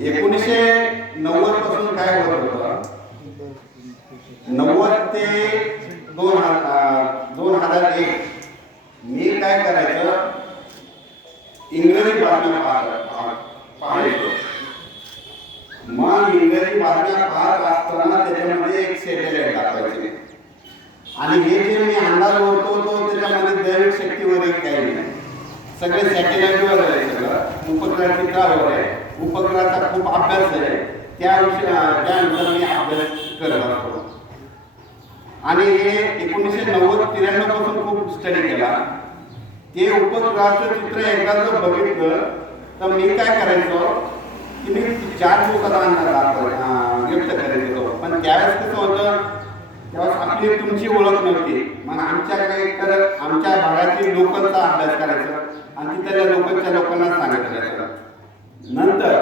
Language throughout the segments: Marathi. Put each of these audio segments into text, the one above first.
1990 पासून काय होत होतं, 90 ते 2001 मी काय करायचं, इंग्रजी बातम्या पाहायचो. मग इंग्रजी बातम्या पाहत असताना त्याच्यामध्ये एक सॅटेलाइट दाखवायचे आणि हे जे मी अंदाज होतो तो त्याच्यामध्ये दैविक शक्तीवर एक काही नाही, सगळे सॅटेलाइटवर आहे, सगळं उपग्रहावर आहे. उपग्रहाचा खूप अभ्यास आहे, त्यानुसार मी अभ्यास करत असतो. आणि हे 1990-93 पासून खूप स्टडी केला. ते उपग्रहाचं चित्र एकदा जर बघितलं तर मी काय करायचो की मी 4 दिवसाचा अंदाज व्यक्त करायचो. पण त्यावेळेस कसं होतं, त्यावेळेस आपली तुमची ओळख नव्हती. मग आमच्या भागातील लोकांचा अभ्यास करायचा आणि तिथल्या लोकांना सांगायचं. नंतर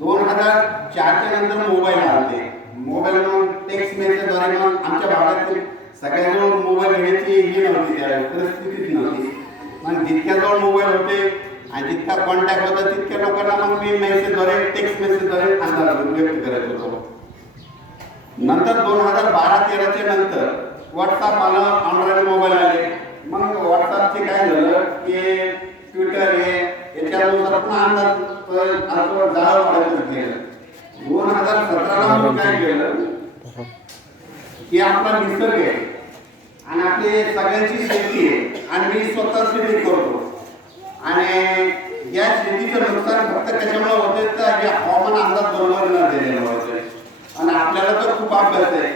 2004च्या नंतर मोबाईल आले. मोबाईल मग टेक्स्ट मेसेजद्वारे मग आमच्या भागातील सगळ्यांजवळ मोबाईल घेण्याची ही नव्हती, त्यावेळेस परिस्थितीच नव्हती. मग जितक्याजवळ मोबाईल होते आणि जितका कॉन्टॅक्ट होता तितक्या लोकांना मग मी मेसेजद्वारे टेक्स्ट मेसेजद्वारे अंदाज व्यक्त करत होतो. नंतर 2012-13च्या नंतर व्हॉट्सअप आलं, अँड्रॉइड मोबाईल आले. मग व्हॉट्सअपचे काय झालं की ट्विटर हे याच्यानुसार पण अंदाज जाळं वाढतच गेलं. 2017ला मी काय केलं की आपला निसर्ग आहे आणि आपली सगळ्यांची शेती आहे आणि मी स्वतः शेती करतो आणि या शेतीचं नुकसान फक्त कशामुळे होते तर हे हवामान अंदाज बरोबर न दिलेलं होते. आणि आपल्याला तर खूप अभ्यास आहे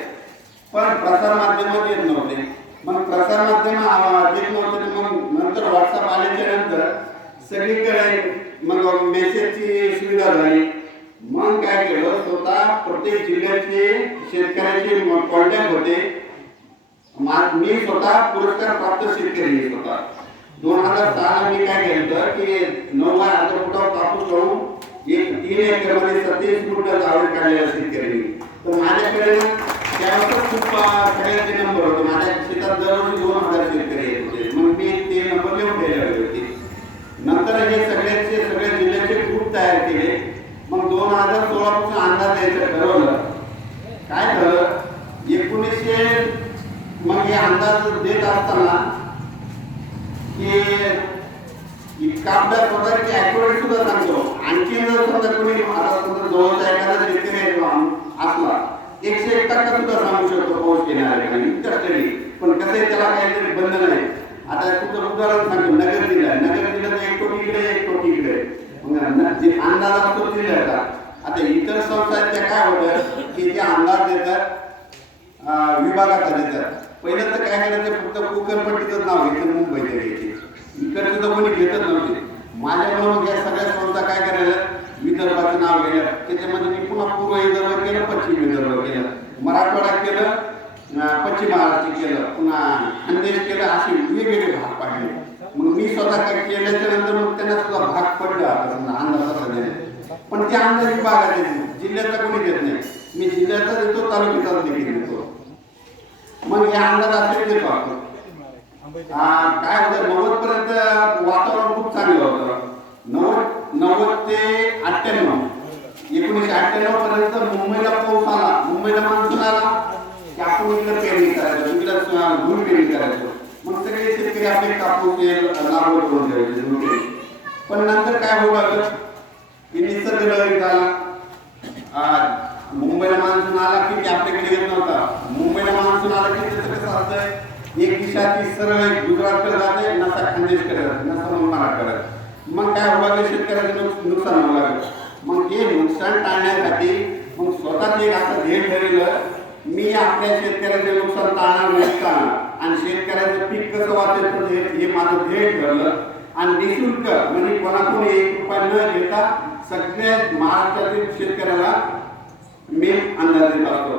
पण प्रसार माध्यमात येत नव्हते. मग प्रसार माध्यम येत नव्हते. मग नंतर व्हॉट्सअप आल्याच्या नंतर सगळीकडे मग मेसेजची सुविधा झाली. मग काय केलं, स्वतः प्रत्येक जिल्ह्याचे शेतकऱ्याचे कॉन्टॅक्ट होते. मी स्वतः पुरस्कार प्राप्त शेतकरी स्वतः 2006ला मी काय केलं की 9,000 फुटावर कापूस लावून 3 एकरमध्ये 27 क्विंटल आवड काढलेला शेतकरी. तर माझ्याकडे त्यावेळेस खूप सगळ्यांचे नंबर होते. माझ्या शेतात दरवर्षी 2,000 शेतकरी येत होते. मग मी ते नंबर लिहून ठेवले होते. नंतर हे सगळ्या जिल्ह्याचे ग्रुप तयार केले. मग 2016 पासून अंदाज द्यायचं ठरवलं. काय झालं, 1900 मग हे अंदाज देत असताना की इतका अभ्यास होता की ॲक्युरेट सुद्धा सांगतो. आणखी जर समजा कोणी आता जवळचा एखादा शेतकरी असला 101% सुद्धा सांगू शकतो पाऊस येणार आहे आणि इतका स्टडी. पण कसं आहे, त्याला काहीतरी बंधन आहे. आता तुझं उदाहरण सांगतो, नगर जिल्हा तर 1 कोटी इकडे 1 कोटी इकडे जे अंदाज असतो ते देतात. आता इतर संस्था त्या काय होतं की जे अंदाज देतात विभागाचा देतात. पहिलं तर काय करायचं, फक्त कोकणपट्टीचं नाव घ्यायचं, मुंबईच्या घ्यायचे, इकडे तर कोणी घेतच नव्हते. माझ्यामुळे या सगळ्या संस्था काय करायला, विदर्भाचं नाव घेतलं, त्याच्यामध्ये मी पुन्हा पूर्व विदर्भ केलं, पश्चिम विदर्भ केलं, मराठवाडा केलं, पश्चिम महाराष्ट्र केलं, पुन्हा खानदेश केलं, असे वेगवेगळे भाग पाडले. मग मी स्वतः काय केल्याच्या नंतर मग त्यांना सुद्धा भाग पडला अंदाजाचा देणे. पण त्या अंदाज विभागाचे जिल्ह्याचा कोणी देत नाही. मी जिल्ह्याचा देतो, तालुक्याचा देखील देतो. मग या अंदाज असे देतो आपण. काय होतं, 90 पर्यंत वातावरण खूप चांगलं होतं. 90 ते 98 1998 पर्यंत मुंबईला पाऊस आला, मुंबईला मान्सून आला की आपण इकडे पेरणी करायचो, इकडे गुळ पेरणी करायचो. मग सगळे शेतकरी आपले कापूस लागवड करून ठेवायचे. पण नंतर काय होऊ लागलं की निसर्ग लहरी झाला. मुंबईला मान्सून आला की ते आपल्याकडे येत नव्हता. मुंबईला मान्सून आला की त्याचं कसं असतंय, एक दिशा ती सरळ गुजरातकडे जाते, नसा खानदेशकडे जाते, नसा मग मराठवाड्यात. मग काय होऊ लागलं, शेतकऱ्याचं नुकसान होऊ लागलं. मग हे नुकसान टाळण्यासाठी मग स्वतःच एक असं ध्येय ठरवलं, मी आपल्या शेतकऱ्याचे नुकसान टाळणार नसताना आणि शेतकऱ्याचं पीक कसं वाचायचं हे माझं ध्येय ठरलं. आणि निशुल्क म्हणजे कोणाकडून 1 रुपया न घेता सगळ्या महाराष्ट्रातील शेतकऱ्याला मी अंदाज देत असतो.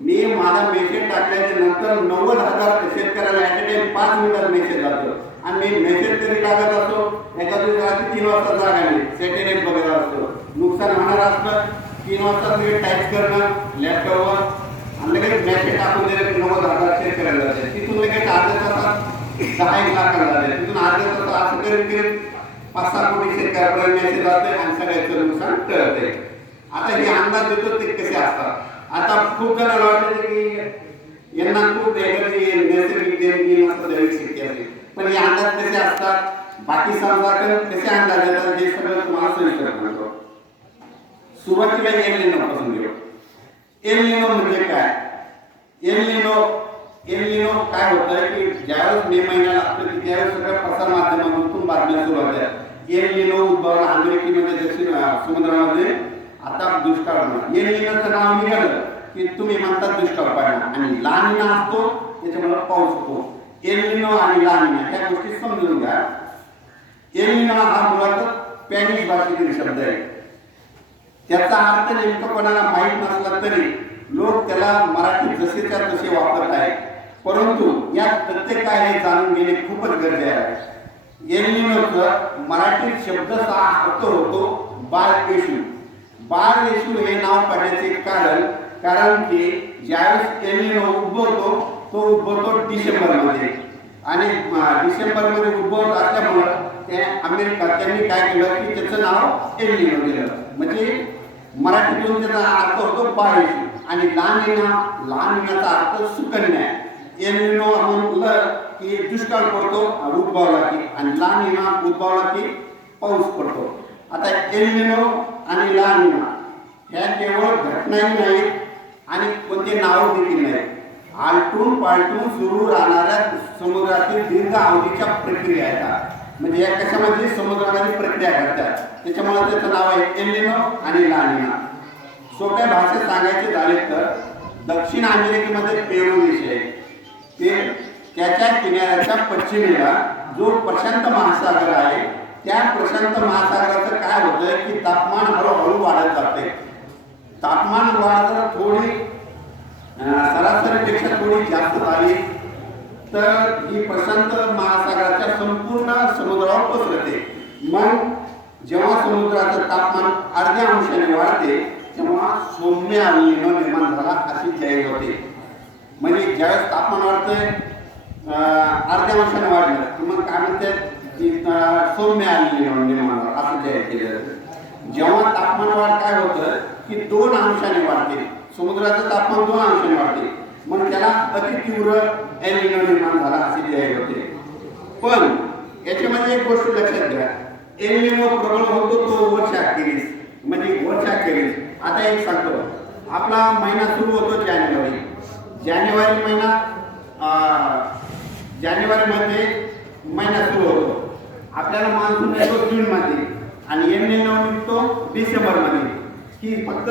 मी माझा मेसेज टाकल्याच्या नंतर 90,000 शेतकऱ्याला ॲट 5 मिनिटात मेसेज जातो. आणि मी मेसेज तरी टाकत असतो, एका दिवसाची 3 वाजता जाग आली, सॅटेलाइट बघत असतो. नुकसान होणार असतं 3 वाजता मी टाईप करणं लॅपटॉपवर आणि लगेच मेसेज टाकून दिले 90,000 शेतकऱ्याला जाते. तिथून लगेच अर्ध्या तासात 10-1 लाखाला झाले. तिथून अर्ध्या तासात असं करीत 5-6 कोटी शेतकऱ्यापर्यंत मेसेज जाते आणि सगळ्याचं नुकसान टळते. आता हे अंदाज देतो ते कसे असतात. आता खूप जणांना वाटतं की यांना खूप नैसर्गिक देणगी नसतं, दैविक शक्ती असते, पण हे अंदाज कसे असतात, बाकी संसाधन कसे अंदाज येतात हे सगळं तुम्हाला सविस्तर सांगतो. सुरुवातीला एल निनो पासून घेऊ. एल निनो म्हणजे काय? एल निनो काय होतं की ज्यावेळेस मे महिन्याला असतं की त्यावेळेस सगळ्या प्रसार माध्यमांतून बातम्या सुरू होत्या एल निनो उद्भवला अमेरिकेमध्ये, दक्षिण समुद्रामध्ये आता दुष्काळ होणार. एल निनोचं नाव निघालं की तुम्ही म्हणतात दुष्काळ पडणार, आणि ला निना असतो त्याच्यामुळे पाऊस होतो. एल निनो आणि ला निना ह्या गोष्टी समजून घ्या. एल निनो हा मुळात स्पॅनिश भाषेतील शब्द आहे. त्याचा अर्थ नेमका कोणाला माहीत नसला तरी लोक त्याला मराठीत जसेच्या तसे वापरत आहेत, परंतु यात प्रत्येक काय हे जाणून घेणे खूपच गरजेचे आहे. एल निनोचं मराठीत शब्दचा अर्थ होतो बाळ येशू. बाळ येशू हे नाव पडण्याचे कारण की ज्यावेळेस एल निनो उद्भवतो तो उद्भवतो डिसेंबरमध्ये, आणि डिसेंबरमध्ये उद्भवत असल्यामुळं त्यांनी काय केलं की त्याचं नाव एल निनो दिलं. म्हणजे मराठीतून त्याचा अर्थ होतो बाळ येशू, आणि ला निनाचा अर्थ सुकन्या. एल निनो म्हणलं की दुष्काळ पडतो उद्भवला की, आणि ला निना उद्भवला की पाऊस पडतो. आता एल निनो आणि ला निना ह्या केवळ घटनाही नाहीत आणि कोणते नाव देखील नाहीत. आलटून पालटून सुरू राहणाऱ्या समुद्रातील दीर्घ अवधीच्या प्रक्रिया आहेत. म्हणजे या कशामध्ये समुद्रामध्ये प्रक्रिया घडतात, त्याच्यामुळे त्याचं नाव आहे एल निनो आणि ला निना. सोप्या भाषेत सांगायचे झाले तर दक्षिण अमेरिकेमध्ये पेरू देश आहे, ते त्याच्या किनाऱ्याच्या पश्चिमेला जो प्रशांत महासागर आहे, त्या प्रशांत महासागराचं काय होतं की तापमान हळूहळू वाढत जाते. तापमान वाढ जर थोडी सरासरीपेक्षा थोडी जास्त झाली तर ही प्रशांत महासागराच्या संपूर्ण समुद्रावर पसरते. मग जेव्हा समुद्राचं तापमान अर्ध्या अंशाने वाढते तेव्हा सौम्य एल निनो निर्माण झाला अशी जाहीर होते. म्हणजे ज्यावेळेस तापमान वाढतंय अर्ध्या अंशाने वाढलं मग काय म्हणते की सौम्य एल निनो निर्माण झाला असं जाहीर केलं जातं. जेव्हा तापमान वाढ काय होतं की 2 अंशाने वाढते, समुद्राचं तापमान 2 अंशाने वाढते, मग त्याला अतितीव्र एल निनो निर्माण झाला असे जाहीर होते. पण याच्यामध्ये एक गोष्ट लक्षात घ्या, एल निनो प्रबळ होतो तो वर्षाखेरीस, म्हणजे वर्षाखेरीस. आता एक सांगतो, आपला महिना सुरू होतो जानेवारी महिना, जानेवारीमध्ये महिना सुरू होतो. आपल्याला मान्सून येतो जूनमध्ये आणि एल निनो निघतो डिसेंबरमध्ये. ही फक्त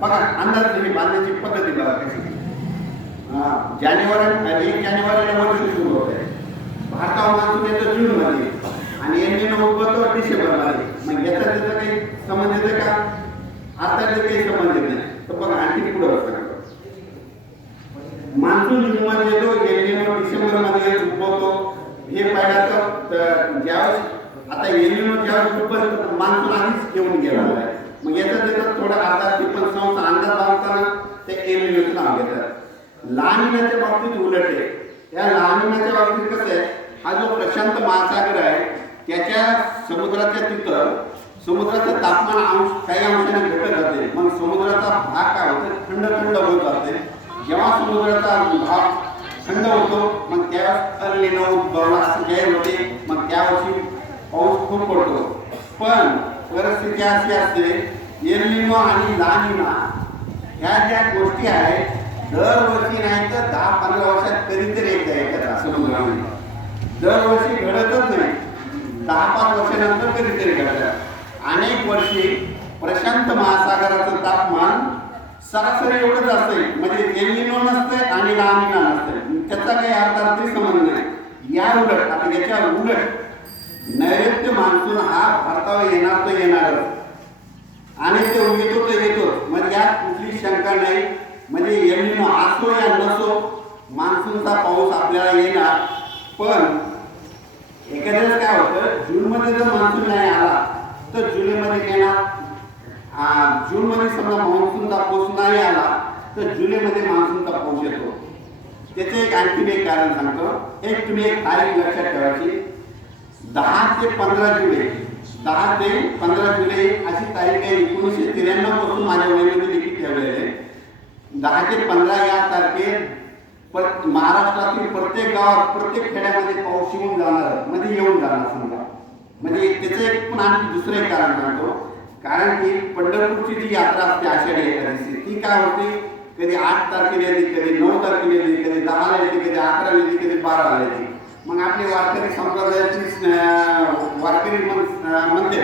बघा अंदाज तुम्ही बांधण्याची पद्धती बघा कशी. 1 जानेवारीला वर्ष सुरू होत आहे, भारतावर मान्सून येतो जूनमध्ये आणि एल निनो उद्भवतो डिसेंबरमध्ये. मग याचा त्याचा काही संबंध येतो का? आता काही संबंध येत नाही. तर बघा आणखी पुढे असतं मान्सून जूनमध्ये येतो, एल निनो डिसेंबरमध्ये उद्भवतो. हे पहिला तर ज्यावेळेस आता एल निनो ज्यावेळेस उद्भवतो मान्सून आधीच येऊन गेला आहे. मग याचा त्याचा थोडा अर्धा 53 अंदाज लावताना ते एल निनोचं नाव घेतात. ला निनाच्या बाबतीत उलट आहे. या ला निनाच्या बाबतीत कसं आहे, हा जो प्रशांत महासागर आहे त्याच्या समुद्राच्या तिथं समुद्राचं तापमान काही अंशाने घटत जाते. मग समुद्राचा भाग काय होतो थंड होत जाते. जेव्हा समुद्राचा भाग थंड होतो मग त्यावेळेस एल निनो उद्भवला असं जाहीर होते. मग त्यावर्षी पाऊस खूप पडतो. पण परिस्थिती अशी असते एल निनो आणि ला निना ह्या ज्या गोष्टी आहेत दरवर्षी नाही तर 10-15 वर्षात कधीतरी एकदा येतात समुद्रामध्ये. दरवर्षी घडतच नाही, 10-5 वर्षानंतर कधीतरी घडतात. अनेक वर्षी प्रशांत महासागराचं तापमान सरासरी एवढंच असते, म्हणजे एल निनो नसते आणि ला निना नसते, त्याचा काही अर्थार्थी संबंध नाही. या उलट आता याच्या उलट नैऋत्य मान्सून हा भारतावर येणार तर येणारच आणि तो येतो तर येतोच. म्हणजे यात कुठली शंका नाही. म्हणजे एल निनो असो या नसो मान्सूनचा पाऊस आपल्याला येणार. पण एखाद्या वेळेस काय होतं जूनमध्ये जर मान्सून नाही आला तर जुलैमध्ये येणार. जूनमध्ये समजा मान्सूनचा पाऊस नाही आला तर जुलैमध्ये मान्सूनचा पाऊस येतो. त्याचं एक आणखीन एक कारण सांगतो. एक तुम्ही एक तारीख लक्षात ठेवायची, 10 ते 15 जुलै 10 ते 15 जुलै अशी तारीख आहे. 1993 पासून माझ्या वहीमध्ये लिखित ठेवलेले आहे. 10 ते 15 या तारखेत महाराष्ट्रातील प्रत्येक गावात प्रत्येक खेड्यामध्ये पाऊस येऊन जाणार, मध्ये येऊन जाणार समजा. म्हणजे त्याचं एक पण आम्ही दुसरं एक कारण सांगतो. कारण की पंढरपूरची जी यात्रा असते आषाढी एकादशी, ती काय होते, कधी 8 तारखेला येते, कधी 9 तारखेला येते, कधी 10ला येते, कधी 11ला येते, कधी 12ला येते. मग आपले वारकरी संप्रदायाची वारकरी म्हणते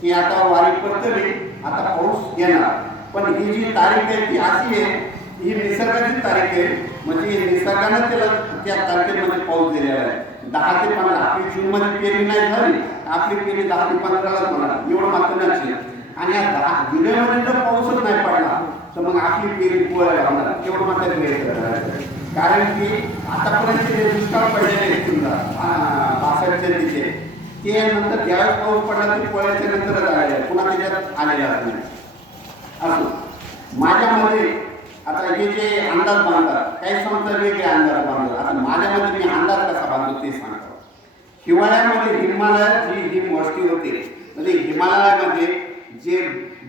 की आता वारी परतली, आता पाऊस येणार. पण ही जी तारीख आहे ती अशी आहे, ही निसर्गाची तारीख आहे. म्हणजे निसर्गानं त्याला त्या तारखेमध्ये पाऊस दिलेला आहे. 10 ते 15. आपली जूनमध्ये पेरणी नाही झाली, आपली पेरणी 10 ते 15लाच होणार, एवढं मात्र नसेल. आणि या 10 जुलैमध्ये जर पाऊसच नाही पडला तर मग आपली पेरणी पोळ्या होणार, एवढं मात्र गैर. कारण की आतापर्यंत जे दुष्काळ पडलेले आहेत समजा 62च्या तिथे, ते नंतर ज्यावेळेस पाऊस पडला ते पोळ्याच्या नंतरच आलेला आहे, पुन्हा त्याच्यात आलेला नाही. असो माझ्यामध्ये आता हे जे अंदाज बांधतात, काही समजा वेगळे अंदाज बांधतात. आता माझ्यामध्ये मी अंदाज कसा बांधतो ते सांगतो. हिवाळ्यामध्ये हिमालयात जी हिमवृष्टी होते, म्हणजे हिमालयामध्ये जे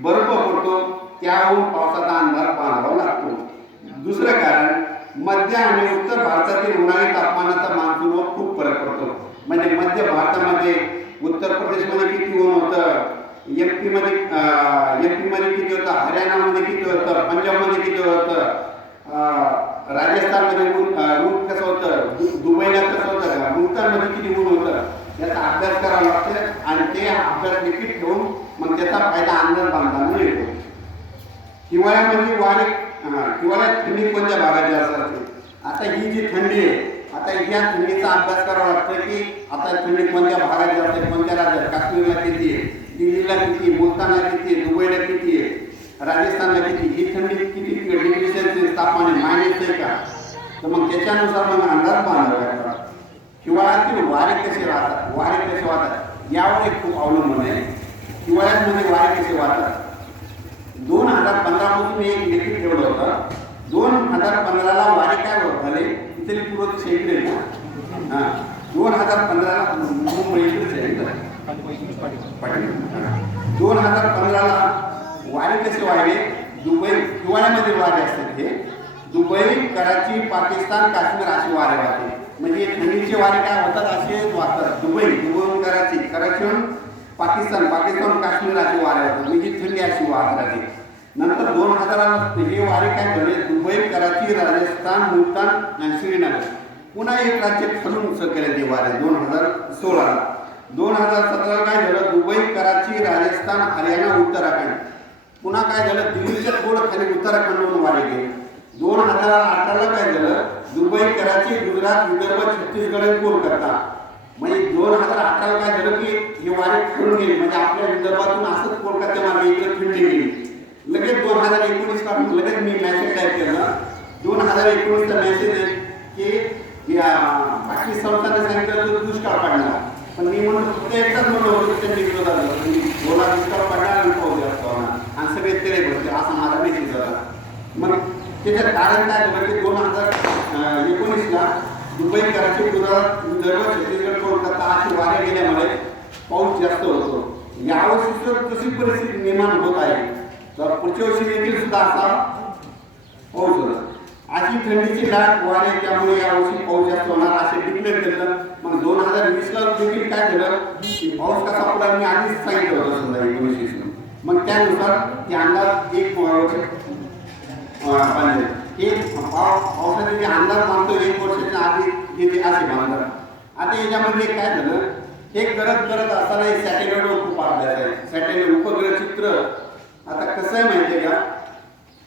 बर्फ पडतो त्याहून पावसाचा अंदाज बांधावा लागतो. दुसरं कारण, मध्य आणि उत्तर भारतातील उन्हाळी तापमानाचा मान्सूनवर खूप फरक पडतो. म्हणजे मध्य भारतामध्ये उत्तर प्रदेशमध्ये किती ऊन होतं, एमपी मध्ये किती होतं, हरियाणामध्ये किती होतं, पंजाबमध्ये किती होतं, राजस्थानमध्ये ऊन कसं होतं, दुबईला कसं होतं, मुलतानमध्ये किती ऊन होतं, याचा अभ्यास करावा लागतो. आणि ते अभ्यास लिखित ठेवून मग त्याचा फायदा अंदाज बांधताना येतो. हिवाळ्यामध्ये हिवाळ्यात थंडी कोणत्या भागात जास्त असते. आता ही जी थंडी आहे, आता ह्या थंडीचा अभ्यास करावा लागतो की आता थंडी कोणत्या भागात जास्त आहे, कोणत्या राज्यात, काश्मीरला किती आहे, दिल्लीला किती, मुलतानला किती, दुबईला किती आहे, राजस्थानला किती, ही थंडी किती डिग्री सेल्सिअस तापमान आहे, मायनस आहे का, तर मग त्याच्यानुसार मग अंदाज बांधावा लागतात. हिवाळ्यातील वारे कसे राहतात, वारे कसे वाहतात यावर एक खूप अवलंबून आहे. हिवाळ्यामध्ये वारे कसे वाहतात, 2015 पासून एक लिखित ठेवलं होतं. 2015ला वारे काय झाले, इथली पूर्व दिशा इकडे ना, 2015ला मुंबई इकडे 2015ला वारे कसे वाहिले, दुबई हिवाळ्यामध्ये वारे असतात हे, दुबई, कराची, पाकिस्तान, काश्मीर असे वारे वाहते. म्हणजे थंडीचे वारे काय होतात असे वाहतात. दुबईहून कराची, कराचीहून पाकिस्तान, काश्मीर असे वारे होतात. म्हणजे थंडी अशी वाहत राहते. नंतर 2000ला हे वारे काय झाले, दुबई, कराची, राजस्थान, मुलतान आणि श्रीनगर, पुन्हा एक राज्य खालून सरकले ते वारे 2016ला. 2017ला काय झालं, दुबई, कराची, राजस्थान, हरियाणा, उत्तराखंड, पुन्हा काय झालं, दिल्लीच्या थोडं खाली उत्तराखंडवरून वारे गेले. 2018ला काय झालं, दुबई, कराची, गुजरात, विदर्भ, छत्तीसगड आणि कोलकाता. म्हणजे 2018ला काय झालं की हे वारे खालून गेले. म्हणजे आपल्या विदर्भातून असंच कोलकाता मार्गे इकडे थंडी गेली. लगेच 2019 पासून लगेच मी मेसेज टाईप केला. 2019चा मेसेज आहे की बाकी संस्थांनी सांगितलं तर दुष्काळ पडणार, पण मी म्हणून फक्त एकटाच म्हणलं होतं त्यांनी विरोधात बोला दुष्काळ पडणार आणि पाऊस जास्त होणार आणि सगळे तेरे भरते असा माझा मेसेज झाला. मग त्याचं कारण काय झालं की 2019ला दुबई, कराची, गुजरात, विदर्भ, छत्तीसगड, कोलकाता अशी वारे गेल्यामुळे पाऊस जास्त होतो. यावर्षी जर तशी परिस्थिती निर्माण होत आहे तर पुढच्या वर्षी देखील सुद्धा असा पाऊस होणार. अशी थंडीची लाट वारे, त्यामुळे यावर्षी पाऊस जास्त होणार असे डिक्लेअर केलं. मग 2020ला देखील काय झालं की पाऊस कसा पडला मी आधीच सांगितलं होतं समजा 1920. मग त्यानुसार ते अंदाज एक बांधले. हे पावसाचे जे अंदाज बांधतो 1 वर्षाच्या आधी हे असे बांधतात. आता याच्यामध्ये काय झालं, हे करत असताना सॅटेलाईटवर खूप अभ्यास आहे. सॅटेलाईट उपग्रह चित्र आता कसं आहे माहिती आहे का,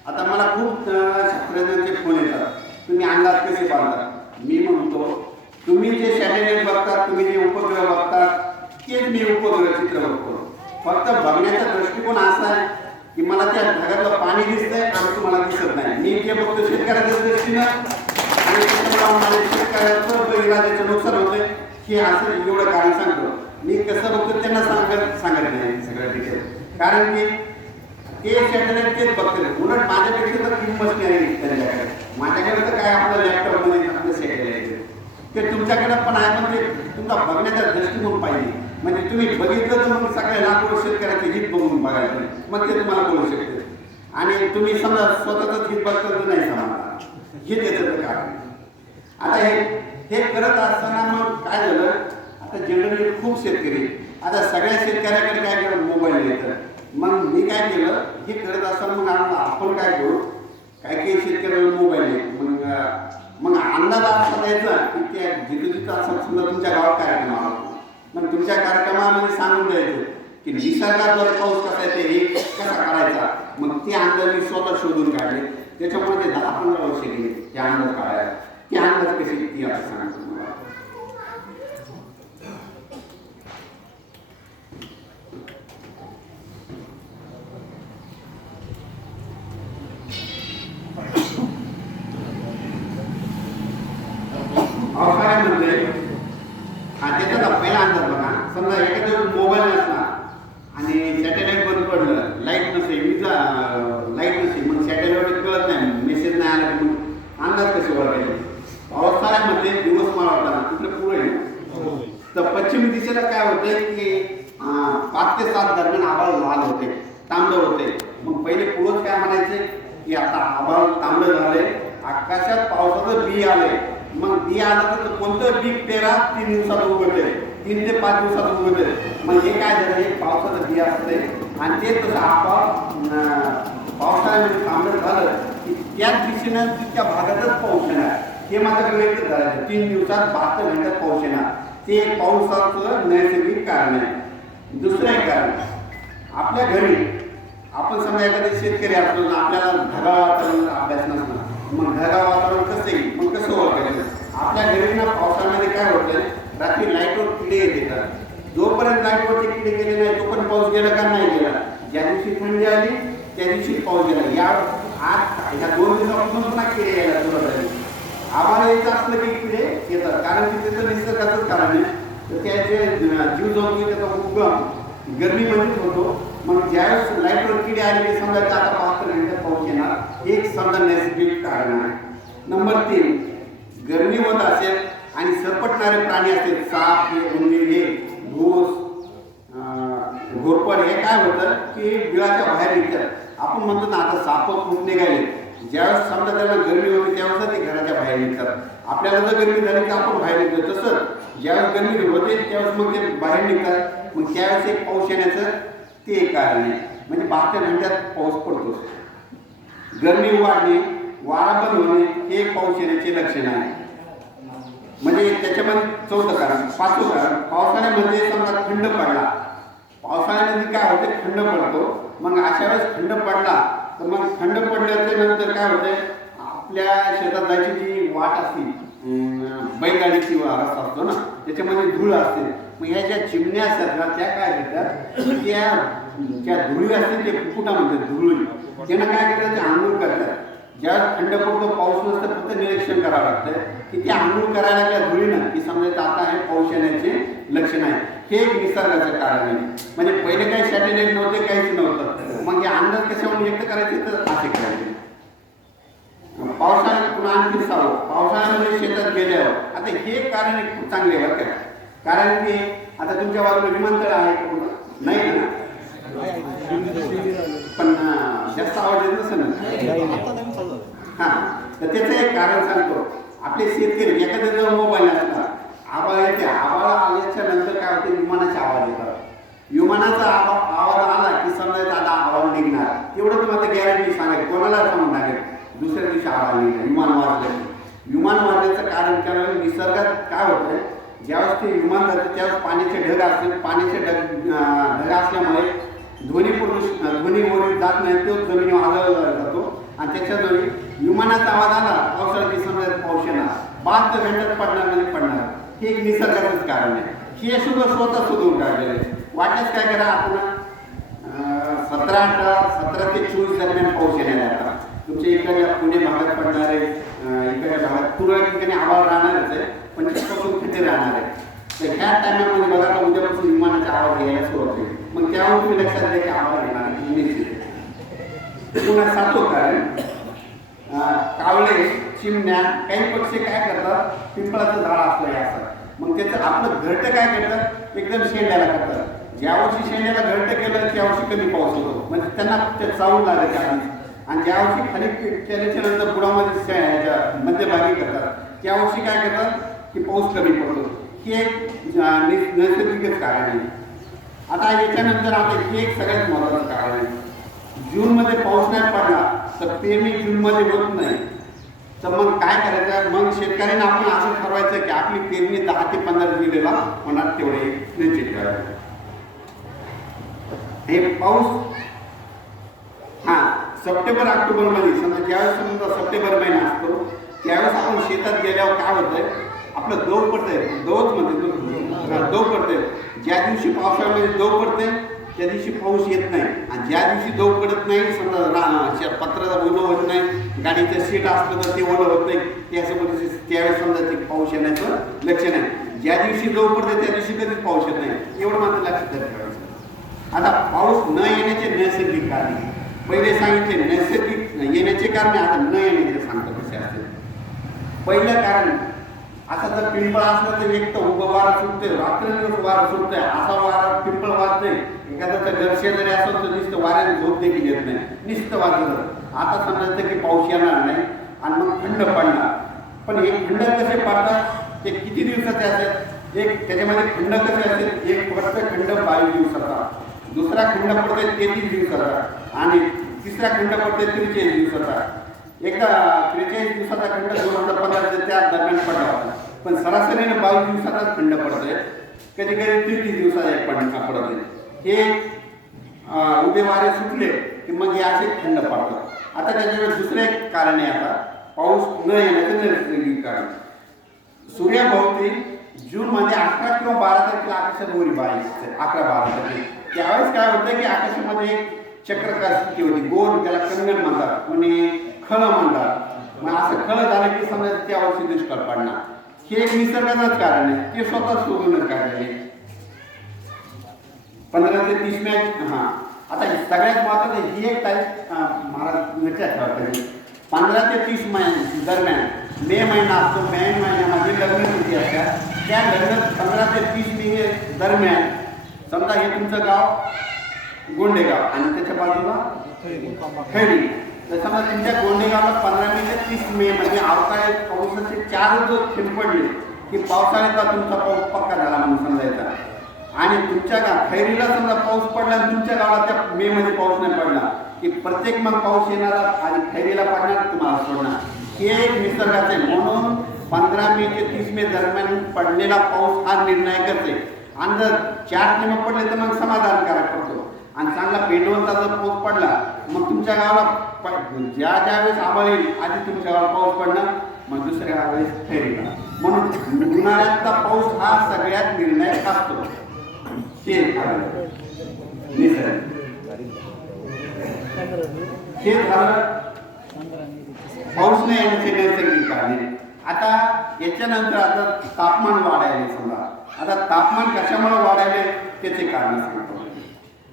आता मला खूप शास्त्रज्ञांचे फोन येतात, तुम्ही अंदाज कसे बांधता. मी म्हणतो तुम्ही जे सॅटेलाईट बघतात, तुम्ही जे उपग्रह बघतात तेच मी उपग्रह चित्र बघतो. फक्त बघण्याचा दृष्टिकोन असा आहे की मला त्या ढगातलं पाणी दिसतंय आणि तुम्हाला दिसत नाही. मी जे बघतो शेतकऱ्याच्या दृष्टीनं आणि त्याच्यामुळे शेतकऱ्याचं बळीराजाचं नुकसान होतंय की असं एवढं कारण सांगतो. मी कसं बघतो त्यांना सांगत नाही सगळं डिटेल, कारण की ते सॅटेलाईट तेच बघते. उलट माझ्यापेक्षा तर किंमत नाही त्यांच्याकडे. माझ्याकडे तर काय आपलं लॅपटॉपमध्ये आपलं सॅटेलाईट ते तुमच्याकडे पण आहे, पण ते तुमचा बघण्याचा दृष्टिकोन पाहिजे. म्हणजे तुम्ही बघितलं तर मग सगळ्या लाखो शेतकऱ्याचे हित बघून बघायचं मग ते तुम्हाला कळू शकते. आणि तुम्ही समजा स्वतःच हित बघता तर नाही समजणार हे त्याचं कारण. आता हे करत असताना मग काय झालं, आता जनरली खूप शेतकरी आता सगळ्या शेतकऱ्याकडे काय केलं मोबाईल येतं. मग मी काय केलं हे करत असताना मग आपण काय करू, काही शेतकऱ्याला मोबाईल आहे मग अंदाज असा द्यायचा की त्या जिथं जिथं असं समजा तुमच्या गावात कार्यक्रम आला मग तुमच्या कार्यक्रमामध्ये सांगून द्यायचं की निसर्गाद्वारे पाऊस कसा येते हे कसा काढायचा. मग ते अंदाज मी स्वतः शोधून काढले. त्याच्यामुळे ते 10-15 वर्ष गेले ते अंदाज काढायला. ते अंदाज कशी ती आता सांगतो तुम्हाला. पावसाळ्यामध्ये त्याचा पहिला अंदाज बघा. समजा एखाद्या मोबाईल नसला आणि सॅटेलाईट बंद पडलं, लाईट नसेल, लाईट नसेल, मग सॅटेलाईट कळत नाही, मेसेज नाही आला की मग अंदाज कसे ओळखायचे. पावसाळ्यामध्ये दिवस मावळताना तिकडे पुढे तर पश्चिमी दिशेला काय होतंय की 5 ते 7 दरम्यान आभाळ लाल होते, तांबडं होते. मग पहिले पुढंच काय म्हणायचे की आता आभाळ तांबडं झालंय, आकाशात पावसाचं बी आलंय. मग बी आलं तर कोणतं बी पेरा 3 दिवसात उगवते, 3 ते 5 दिवसात उगवते. मग हे काय झालं, हे पावसाचं बी असते आणि ते तसं पावसाळ्यामध्ये तांबडं झालं की त्याच दिशेनं त्या भागातच पाऊस येणार. हे माझ्याकडे एकच झालं 3 दिवसात 72 घंट्यात पाऊस येणार. ते पावसाचं नैसर्गिक कारण आहे. दुसरं एक कारण, आपल्या घरी आपण समजा एखादे शेतकरी असतो आपल्याला ढगाळ वातावरण अभ्यास नसणार. मग ढगाळ वातावरण कसं येईल, मग कसं ओळखायचं. आपल्या घरी ना पावसाळ्यामध्ये काय होतं, रात्री लाईटवर किडे येतात. जोपर्यंत लाईटवरचे किडे गेले नाही तोपर्यंत पाऊस गेला का नाही गेला. ज्या दिवशी थंडी आली त्या दिवशी पाऊस गेला. ह्या 2 दिवसापासून पुन्हा किडे यायला सुरुवात झाली. आम्हाला यायचं असलं की किडे येतात कारण की त्याचं निसर्गाचंच कारण आहे. तर त्याचे जीव जंतू त्याचा उगम गरमीमध्येच होतो. मग ज्यावेळेस लाईटवर किडे आले की समजायचं आता 72 घंट्यात पाऊस येणार, हे एक समजा नैसर्गिक कारण आहे. नंबर 3, गरमी होत असेल आणि सरपटणारे प्राणी असतील, साप, उंदीर, घोस, घोरपड, हे काय होतं की बिळाच्या बाहेर निघतात. आपण म्हणतो ना आता साप खूप निघाले, ज्यावेळेस समजा त्यांना गरमी होती त्यावेळेस ते घराच्या बाहेर निघतात. आपल्याला जर गरमी झाली तर आपण बाहेर निघतो. तसंच ज्यावेळेस गरमी होते त्यावेळेस मग ते बाहेर निघतात. मग त्यावेळेस एक पाऊस येण्याचं ते एक कारण आहे. म्हणजे 72 घंट्यात पाऊस पडतो. गरमी वाढणे, वारा बंद होणे हे पाऊस येण्याचे लक्षण आहे. म्हणजे त्याच्यामध्ये 4थं कारण. 5वं कारण, पावसाळ्यामध्ये समजा थंड पडला. पावसाळ्यामध्ये काय होते, थंड पडतो. मग अशा वेळेस थंड पडला तर मग थंड पडल्याच्या नंतर काय होते, आपल्या शेतात जायची जी वाट असते, बैलगाडीची रस्ता असतो ना, त्याच्यामध्ये धूळ असते. मग ह्या ज्या चिमण्या असतात ना त्या काय करतात, त्या धुळी असते ते फुकुटामध्ये धुळी त्यांना काय करतात, ते आंघोळ करतात. ज्यावेळेस थंड पडतो पाऊस नसतं फक्त निरीक्षण करावं लागतं की ते आंघोळ करायला त्या धुळीनं की समजायचं आता हे पाऊस येण्याचे लक्षण आहे. हे एक निसर्गाचं कारण आहे. म्हणजे पहिले काही सॅटेलाईट नव्हते, काहीच नव्हतं. मग हे अंदाज कशावर व्यक्त करायचे तर असे करायचे. पावसाळ्यात पुन्हा आणखी सावं, पावसाळ्यामध्ये शेतात गेल्यावर आता हे कारण एक खूप चांगले बरं का. कारण की आता तुमच्या बाजूला विमानतळ आहे नाही ना, पण जास्त आवाज येत नसेल ना. हां, तर त्याचं एक कारण सांगतो. आपले शेतकरी एखाद्या जर मोबाईल असला, आवाज येते, आवाज आल्याच्या नंतर काय होते, विमानाचे आवाज येतात. विमानाचा आवाज आला की समजायचं आता आवाज निघणार. एवढं तुम्हाला गॅरंटी सांगायचं, कोणाला सांगून टाकेल दुसऱ्या दिवशी आवाज निघणार विमान वाजलं. विमान वाजल्याचं कारण निसर्गात काय होतं, ज्यावेळेस ते विमान जातं त्यावेळेस पाण्याचे ढग असते. पाण्याचे ढग असल्यामुळे ध्वनीवर जात नाही, तो जमिनीवर आदळला जातो आणि त्याच्याद्वारे विमानाचा आवाज आला पावसाळ्याची समजा पाऊस येणार, 72 घंट्यात पडणार नाही पडणार. हे एक निसर्गाचंच कारण आहे. हे सुद्धा स्वतः शोधून काढलेलं आहे. वाटल्यास काय करा, आपण 17 ते 24 दरम्यान पाऊस येणार आहे. आता तुमच्या इकडच्या पुणे भागात पडणार आहे, इकडच्या भागात तुरळक ठिकाणी आवाज राहणारच आहे, 25 पासून किती राहणार आहे. तर ह्या टायमामध्ये बघा उद्यापासून विमानाचा आवाज यायला सुरुवात होईल. मग त्यावर तुम्ही लक्षात द्या की आवाज येणार निश्चित. पुन्हा 7वं कारण, कावळे, चिमण्या, काही पक्षी काय करतात, पिंपळाचं झाड असतं हे असं. मग त्याचं आपलं घरटं काय करतात, एकदम शेंड्याला करतात. ज्या वर्षी शेंड्याला घट्ट केलं त्या वर्षी कमी पाऊस होतो, म्हणजे त्यांना चावून लागते आधी. आणि ज्या वर्षी खाली केल्याच्या नंतर बुडामध्ये मध्यभागी करतात त्या वर्षी काय करतात की पाऊस कमी पडतो. हे एक नैसर्गिकच कारण आहे. आता याच्यानंतर आता हे एक सगळ्यात महत्त्वाचं कारण आहे. जूनमध्ये पाऊस नाही पडला तर पेरणी जूनमध्ये होत नाही. तर मग काय करायचं, मग शेतकऱ्यांना आपण असं ठरवायचं की आपली पेरणी 10 ते 15 जुलैला होणार तेवढे निश्चित ठेवायचं. हे पाऊस सप्टेंबर ऑक्टोबरमध्ये समजा ज्यावेळेस समजा सप्टेंबर महिना असतो त्यावेळेस आपण शेतात गेल्यावर काय होतंय, आपलं दव पडतंय, दवच म्हणते दव पडतंय. ज्या दिवशी पावसाळ्यामध्ये दव पडते त्या दिवशी पाऊस येत नाही. आणि ज्या दिवशी दव पडत नाही समजा पत्राचा ओलं होत नाही, गाडीचं सीट असलं तर ते ओलं होत नाही, त्यासोबत त्यावेळेस समजा ते पाऊस येण्याचं लक्षण आहे. ज्या दिवशी दव पडते त्या दिवशी कधीच पाऊस येत नाही, एवढं मात्र लक्षात ठेवायचं. आता पाऊस न येण्याचे नैसर्गिक कारणे पहिले सांगितले, नैसर्गिक येण्याचे कारणे आता न येण्याचे सांगतो कसे असते. पहिलं कारण आता जर पिंपळ असलं तर एक तर उभं वारा सुटते, रात्रंदिवस वारा सुटतंय, असा वारा पिंपळ वाजते. एखाद्याचं घर शेजारी असेल तर नुसतं वाऱ्याने झोप देखील येत नाही, नुसतं वाजत. आता समजायचं की पाऊस येणार नाही आणि मग खंड पडणार. पण हे खंड कसे पडतात ते किती दिवसाचे असेल, एक त्याच्यामध्ये खंड कसे असेल, एक पडतं खंड 22 दिवसाचा, दुसरा खंड पडतोय 33 दिवसाचा आणि तिसरा खंड पडतोय 43 दिवसाचा. एकदा 43 दिवसाचा खंड 2015 त्या दरम्यान पडला होता, पण सरासरीने 22 दिवसाचाच खंड पडतोय. कधी कधी 33 दिवसाचा एक पडतोय. हे उभे वारे सुटले की मग हे असे खंड पडतात. आता त्याच्यावर दुसरं एक कारण आहे, आता पाऊस न येण्याचं नैसर्गिक कारण. सूर्याभोवती जूनमध्ये 11 किंवा 12 तारखेला आकाशात गोरी बाई असते, 11-12 तारखे. त्यावेळेस काय होतं की आकाशामध्ये चक्रकार स्थिती होती, गोल, त्याला कंगण म्हणतात, कोणी खळ म्हणतात. मग असं खळ झालं की समजा त्या वर्षी दुष्काळ पडणार. हे एक निसर्गाचंच कारण आहे, ते स्वतः शोधूनच काढलेले. 15 ते 30 मे. आता सगळ्यात महत्त्वाचं ही एक तारीख महाराज लक्षात ठेवा पाहिजे. 15 ते 30 महिने दरम्यान मे महिना असतो, मे महिन्यामध्ये लग्न तिथी असतात. त्या लग्न 15 ते 30 मे दरम्यान समजा हे तुमचं गाव गोंडेगाव आणि त्याच्या बाजूला खैरी, तर समजा तुमच्या गोंडेगावला 15 मे ते 30 मे मध्ये अवकाळी पावसाचे 4 दिवस थेंब पडले की पावसाळ्याचा तुमचा पाऊस पक्का झाला म्हणून समजायचा. आणि तुमच्या खैरीला समजा पाऊस पडला आणि तुमच्या गावाला त्या मे मध्ये पाऊस नाही पडला की प्रत्येक मग पाऊस येणारा आणि खैरीला पडणार तुम्हाला सोडणार. हे एक निसर्गाचे. म्हणून 15 मे ते 30 मे दरम्यान पडलेला पाऊस हा निर्णायकच आहे. आणि जर 4 थेंब पडले तर मग समाधानकारक पडतो. आणि चांगला पेंडवंता जर पाऊस पडला मग तुमच्या गावाला ज्या वेळेस आभाळ येईल आधी तुमच्या गावाला पाऊस पडणार, मग दुसऱ्या वेळेस खैरीला. म्हणून उन्हाळ्यातला पाऊस हा सगळ्यात निर्णायक असतो. हे झालं पाऊस नाही येण्याचे नैसर्गिक कारणे. आता याच्यानंतर आता तापमान वाढायले. समजा आता तापमान कशामुळे वाढायले त्याचे कारण सांगतो.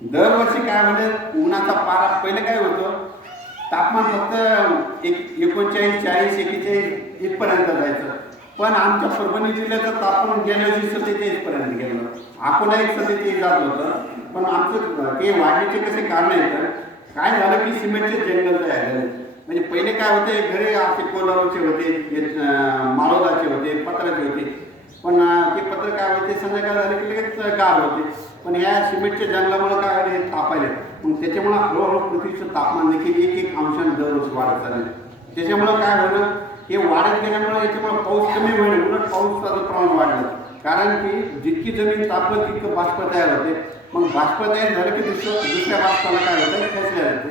दरवर्षी काय म्हणजे उन्हाचा पारा पहिले काय होतं, तापमान फक्त 39, 40, 41 इथपर्यंत जायचं. पण आमच्या परभणी जिल्ह्याचं तापमान गेल्या वर्षी 47 पर्यंत गेलं. अकोला 47 जात होतं. पण आमचं ते वाढण्याचे कसे कारण आहेत, काय झालं की सिमेंटचे जंगल तयार झाले. म्हणजे पहिले काय होते, घरे असे कोलाराचे होते, माळोदाचे होते, पत्राचे होते. पण ते पत्र काय होते संध्याकाळ झाले की लगेच गार होते. पण ह्या सिमेंटच्या जंगलामुळे काय होते, हे तापायले. मग त्याच्यामुळे हळूहळू पृथ्वीचं तापमान देखील 1-1 अंशाने दरवर्षी वाढत झालं. त्याच्यामुळं काय होतं, हे वाढत गेल्यामुळे याच्यामुळे पाऊस कमी होईल, उलट पावसाचं प्रमाण वाढलं. कारण की जितकी जमीन तापलं तितकं बाष्प तयार होते. मग बाष्प तयार झालं की दुसऱ्या बाष्पाला काय होतं, खेचल्या जाते.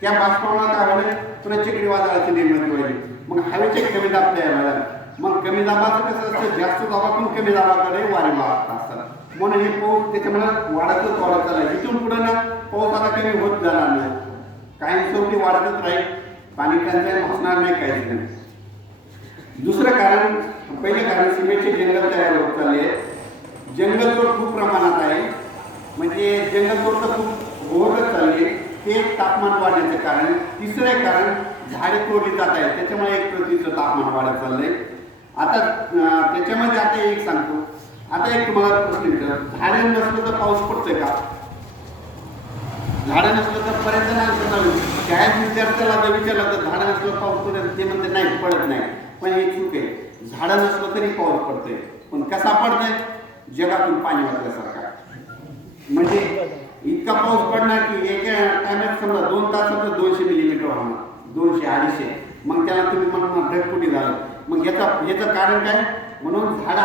त्या बाष्पामुळे काय होतं, पुन्हा चक्रीवादळाची निर्मिती व्हायची. मग हवेचे कमी दाब तयार व्हायला. मग कमी दाबाचं कसं असतं, जास्त दाबातून कमी दाबाकडे वारे वाहत असतात. म्हणून हे पाऊस त्याच्यामुळे वाढतच वाढत चालला. इथून पुढे ना पाऊस आता कमी होत जाणार नाही, कायमस्वरूपी वाढतच राहील. पाणी टंचाई असणार नाही, काहीच नाही. दुसरं कारण, पहिलं कारण सिमेंटचे जंगल तयार होत चालले आहेत. जंगलतोड खूप प्रमाणात आहे, म्हणजे जंगलतोड तर खूप होतच चालली आहे. ते तापमान वाढण्याचं कारण. तिसरं एक कारण, झाडे तोडली जात आहेत, त्याच्यामुळे एक पृथ्वीचं तापमान वाढत चाललंय. आता त्याच्यामध्ये आता एक सांगतो, आता एक तुम्हाला प्रश्न विचार, झाडं नसलं तर पाऊस पडतोय का? झाडं नसलं तर पर्यंत नाही. शाळेत विद्यार्थ्याला जर विचारलं तर झाडं नसलं पाऊस पडेल, ते म्हणते नाही पडत नाही. पण हे चूक आहे. झाडं नसलं तरी पाऊस पडतोय, पण कसा पडतोय? जगातून पाणी वाटल्यासारखा. म्हणजे इतका पाऊस पडणार की एका टायमात समजा 2 तासात 200 मिलीमीटर होणार, 200-250. मग त्याला तुम्ही म्हणणार ढगफुटी झालं. मग याचं कारण काय? म्हणून झाडं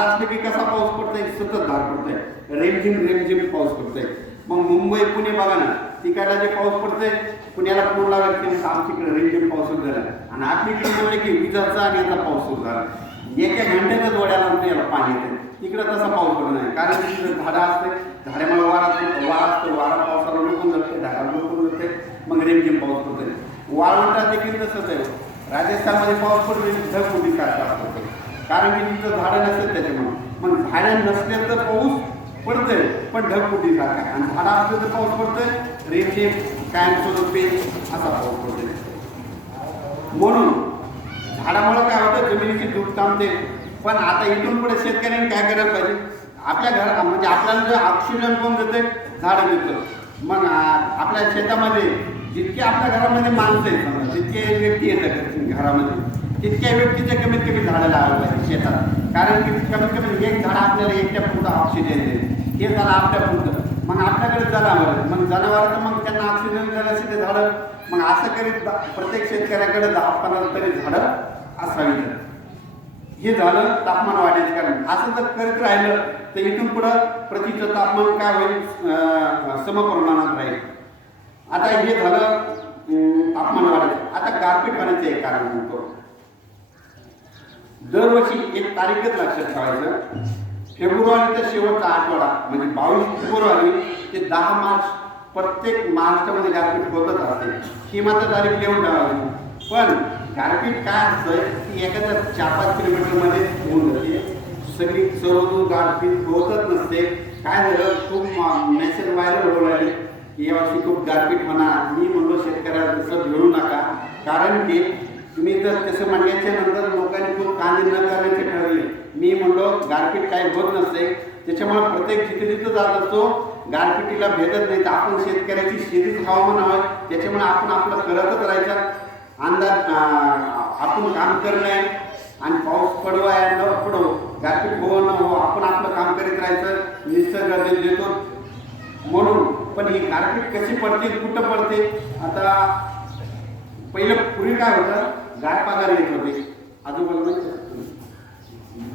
असले की कसा पाऊस पडतोय? सतत धार पडतोय, रेमझिम पाऊस पडतोय. मग मुंबई पुणे बघा ना, तिकडला जे पाऊस पडतोय, पुण्याला पूर्ण लागत की आमच्याकडे रेमझिम पाऊस सुरू झाला. आणि आपलीकडे म्हणले की विजाचा आणि याचा पाऊस सुरू झाला. एका घंट्याच्या डोळ्याला याला पाणी येते. तिकडे तसा पाऊस पडत नाही, कारण तिकडे झाडं असते. झाडामुळे वारा असतो, वारा पावसाला रोखून जाते, ढगाला रोखून जाते, मग रेमझिम पाऊस पडतोय. वाळवंटात देखील तसंच आहे. राजस्थानमध्ये पाऊस पडतो ढगफुटी सारखा असतो, कारण की तिथं झाडं नसतात त्याच्यामुळे. मग झाडं नसले तर पाऊस पडतंय, पण ढगफुटी सारखा. आणि झाडं असले तर पाऊस पडतोय रेमझिम, कायमस्वरूपी असा पाऊस पडतोय. म्हणून झाडामुळे काय होतं? जमिनीची धूप थांबते. पण आता इथून पुढे शेतकऱ्यांनी काय करायला पाहिजे? आपल्या घरात म्हणजे आपल्याला जे ऑक्सिजन कोण देते? झाडं देतं. मग आपल्या शेतामध्ये जितके आपल्या घरामध्ये माणसं आहेत, समजा जितके व्यक्ती येतात घरामध्ये, तितक्या व्यक्तीच्या कमीत कमी झाडं लावायला पाहिजे शेतात. कारण की कमीत कमी एक झाड आपल्याला एकट्या पुरतं ऑक्सिजन देते. हे झालं आपल्या पुरतं. मग आपल्याकडे जनावर, मग जनावरांचं मग त्यांना ऑक्सिजन देण्यासाठी ते झाडं. मग असं करीत प्रत्येक शेतकऱ्याकडे 10-15 तरी झाडं असावी. हे झालं तापमान वाढीचं कारण. असं जर करीत राहिलं तर इथून पुढं पृथ्वीचं तापमान काय होईल? समप्रमाणात राहील. आता हे झालं तापमान वाढीचं. आता गारपीट होण्याचं एक कारण म्हणतो. दरवर्षी एक तारीखच लक्षात ठेवायचं, फेब्रुवारीचा शेवटचा आठवडा म्हणजे 22 फेब्रुवारी ते 10 मार्च प्रत्येक महाराष्ट्रामध्ये गारपीट होतच असते. ही मात्र तारीख लिहून ठेवावी. पण गारपीट काय असतं की एखाद्या 4-5 किलोमीटरमध्ये होऊन जाते. सगळी सर्व गारपीट होतच नसते. काय झालं? खूप मेसेज व्हायरल होऊ लागले की यावर्षी खूप गारपीट होणार. मी म्हणलो शेतकऱ्याला तसं घेऊ नका, कारण की तुम्ही जर तसं म्हणल्याच्या नंतर लोकांनी खूप काळजी न करण्याचे ठरवले. मी म्हणलो गारपीट काही होत नसते. त्याच्यामुळे प्रत्येक जिथं जात असतो गारपिटीला भेटत नाही. तर आपण शेतकऱ्याची शेतीच हवामान हवं, त्याच्यामुळे आपण आपलं करतच राहायचं. अंदाज आपण काम करणं आहे आणि पाऊस पडवा न पडो, गारपीट हो न हो, आपण आपलं काम करीत राहायचं. निसर्ग देतो म्हणून. पण ही गारपीट कशी पडते, कुठं पडते? आता पहिलं पूर्वी काय होतं? गार पगार येत होते. आजूबाजूला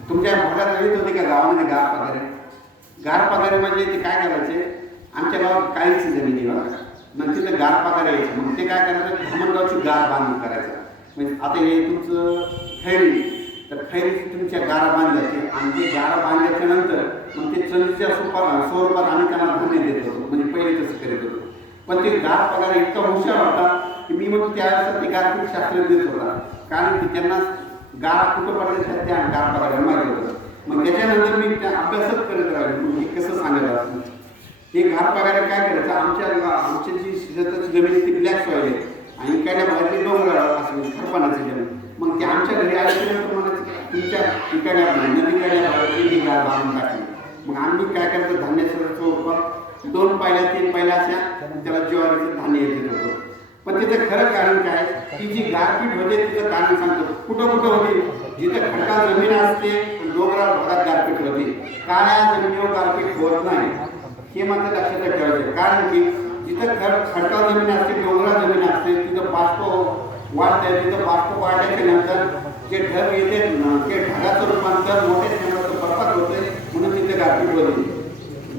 तुमच्या भागात येत होते का गावामध्ये गार पगार? गार पगार म्हणजे ते काय करायचे? आमच्या गावात काहीच जमिनी बघा, मग तिथं गार पगार यायचं. मग ते काय करायचं? धामणगावची गार बांधणी करायचं. म्हणजे आता हे तुमचं खैरी, तर खैरीची तुमच्या गारा बांधल्या जाते. आणि ते गारा बांधल्याच्या नंतर मग ते चंदीच्या स्वरूपात आम्ही त्यांना धान्य देत होतो. म्हणजे पहिले तसं करीत होतो. पण ते गार पगार इतका हुशार होता की मी म्हणतो त्यावेळेस ते गारपीट शास्त्र देत होता, कारण की त्यांना गारा कुठं पडल्याच्या त्या गार पगार माहिती होतं. मग त्याच्यानंतर मी त्या अभ्यासच करत राहिलो हे कसं सांगायला असं. हे गार पगार काय करायचं? आमच्या जी शेताची जमीन ती ब्लॅक सॉईल आहे आणि इकडल्या बाहेरची डोंगर असं खडपाण्याची जमीन. मग ते आमच्या घरी आल्यानंतर म्हणायचं तुमच्या इकडल्या नदीकडल्या भागाची गार बांधून टाकली. मग आम्ही काय करायचं? धान्याचं स्वरूपात 2 पायल्या 3 पायल्या अशा त्याला ज्वारीचं धान्य येत होतं. पण तिचं खरं कारण काय? की जी गारपीट होते तिचं कारण सांगतो. कुठं होती? जिथं खडकाळ जमीन असते डोंगराळ भागात गारपीट होते. काळ्या जमिनीवर गारपीट होत नाही, हे मात्र लक्षात ठेवायचं. कारण की जिथं खडकाळ जमीन असते, डोंगराळ जमीन असते, तिथं बाष्प वाढते. तिथं बाष्प वाढल्याच्या नंतर जे ढग येते ते ढगाचं रूपांतर मोठ्या ठिकाणाचं बर्फात होते, म्हणून तिथे गारपीट होते.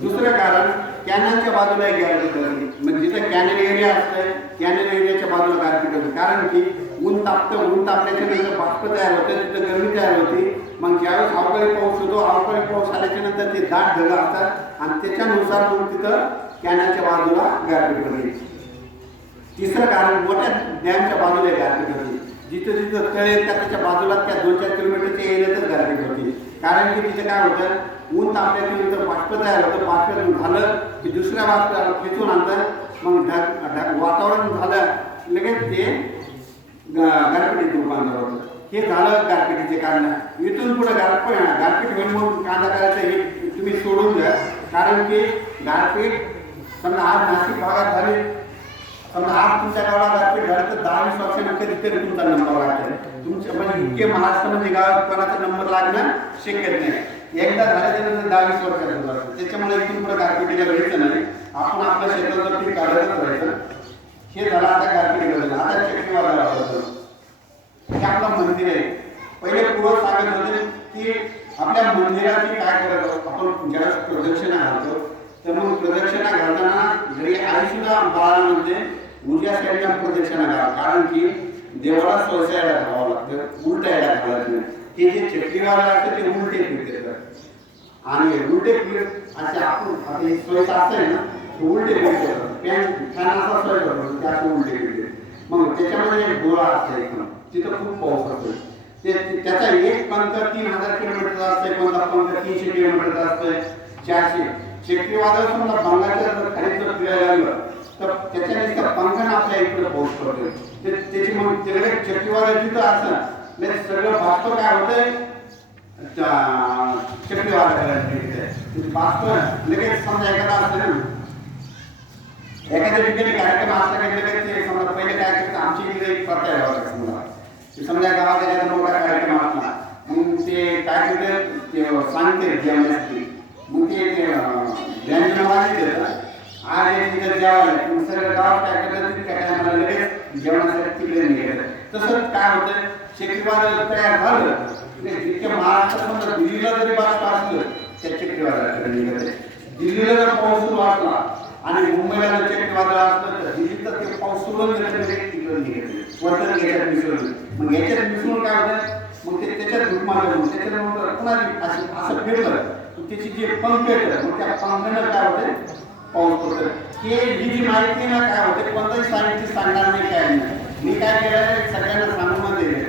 दुसरं कारण कॅनलच्या बाजूला एक गारपीट होती. म्हणजे जिथं कॅनल एरिया असतं कॅनल एरियाच्या बाजूला गारपीट होती. कारण की ऊन तापतं, ऊन तापल्याच्या नंतर बाष्प तयार होते, तिथं गरमी तयार होती. मग ज्यावेळेस अवकाळी पाऊस होतो, अवकाळी पाऊस आल्याच्या नंतर ते दाट ढग असतात आणि त्याच्यानुसार मग तिथं कॅनलच्या बाजूला गारपीट होते. तिसरं कारण मोठ्या डॅमच्या बाजूला गारपीट होती. जिथं जिथं तळे येतात त्याच्या बाजूला त्या 2-4 किलोमीटरच्या एरियातच गारपीट होती. कारण की तिथे काय होतं? ऊन तापल्याच्या नंतर बाष्प तयार होतं. बाष्प झालं की दुसऱ्या बाष्पाला खेचून आणतं. मग ढग वातावरण झालं लगेच ते गारपिटीत रूपांतर होतं. हे झालं गारपिटीचे कारण. इथून पुढे गारपीट होईल म्हणून कांदा करायचं हे तुम्ही सोडून द्या. कारण की गारपीट समजा आज नाशिक भागात झाली, समजा आज तुमच्या गावाला गारपीट झालं तर 10-20 वर्षांनी कधीतरी तुमचा नंबर लागेल. तुमच्या म्हणजे इतके महाराष्ट्रामध्ये गावात कोणाचा नंबर लागणं शक्यच नाही. एकदा झाल्याच्यानंतर 10-20 वर्षाचं झालं. त्याच्यामुळे इथून पुढे गारपिटीला घ्यायचं नाही. आपण आपल्या शेताचं पीक काढतच राहायचं. हे झालं आता गारपिटीला. आता चक्रीवादळ होतं. हे आपलं मंदिर आहे. पहिले पूर्व सांगत होते की आपल्या मंदिराची काय करत आपण ज्यावेळेस प्रदक्षिणा घालतो तर मग प्रदक्षिणा घालताना घरी आई सुद्धा बाळा म्हणते उजव्या साईडला प्रदक्षिणा घाला. कारण की देवाला स्वसायला घालावं लागतं, उलटायला घालायचं नाही. हे जे चक्रीवादळ असतं ते उलटे फिरते आणि उलटे फिरत असे आपण आता स्वयं असते ना उलटे फिरते फॅन असा सोय करतो ते असं उलटे फिरते. मग त्याच्यामध्ये एक डोळा असतो एकदम तिथं खूप पाऊस असतो. त्याचा एक पंख 3000 किलोमीटरचा असतो, कोणता पंख 300 किलोमीटरचा असतोय, 400. चक्रीवादळ समजा बंगालच्या खाली जर फिरायला लागलं तर त्याच्या नुसतं पंखानं आपल्या इकडे पाऊस पडतोय. त्याची मग तिकडे चक्रीवादळ जिथं असं सगळं भासतो काय होतंय चक्रीवादळ भासतो. लगेच समजा एखादा असतं ना एखाद्या ठिकाणी कार्यक्रम असला की लगेच ते समजा पहिले काय करतं आमच्या इकडे एक प्रथा आहे समजा गावात एखादा मोठा कार्यक्रम असला मग ते काय करते सांगते जेवणासाठी मग ते व्यंजन देतात आणि तिथे जेवायला सगळं गावात काय करतात त्या टायमाला लगेच जेवणासाठी तिकडे निघायचं. तसंच काय होतं चक्रीवादळ तयार झालं जितक्या महाराष्ट्रात समजा दिल्लीला जरी बाष्प असलं त्या चक्रीवादळाकडे निघायचं. दिल्लीला जर पाऊस सुरू असला आणि मुंबईला जर चक्रीवादळ असलं तर दिल्लीचं ते पाऊस सोडून गेलं तिकडे निघायचं वरतं याच्यात मिसळून. मग याच्यात मिसळून काय होतं मग ते त्याच्यात घुटमालं त्याच्यानंतर पुन्हा असं फिरलं त्याची जे पंख येतं मग त्या पंखानं काय होतं पाऊस पडतं. हे ही जी माहिती ना काय होते कोणताही सायंटिस्ट सांगणार नाही काय नाही. मी काय केलं सगळ्यांना सांगून दिले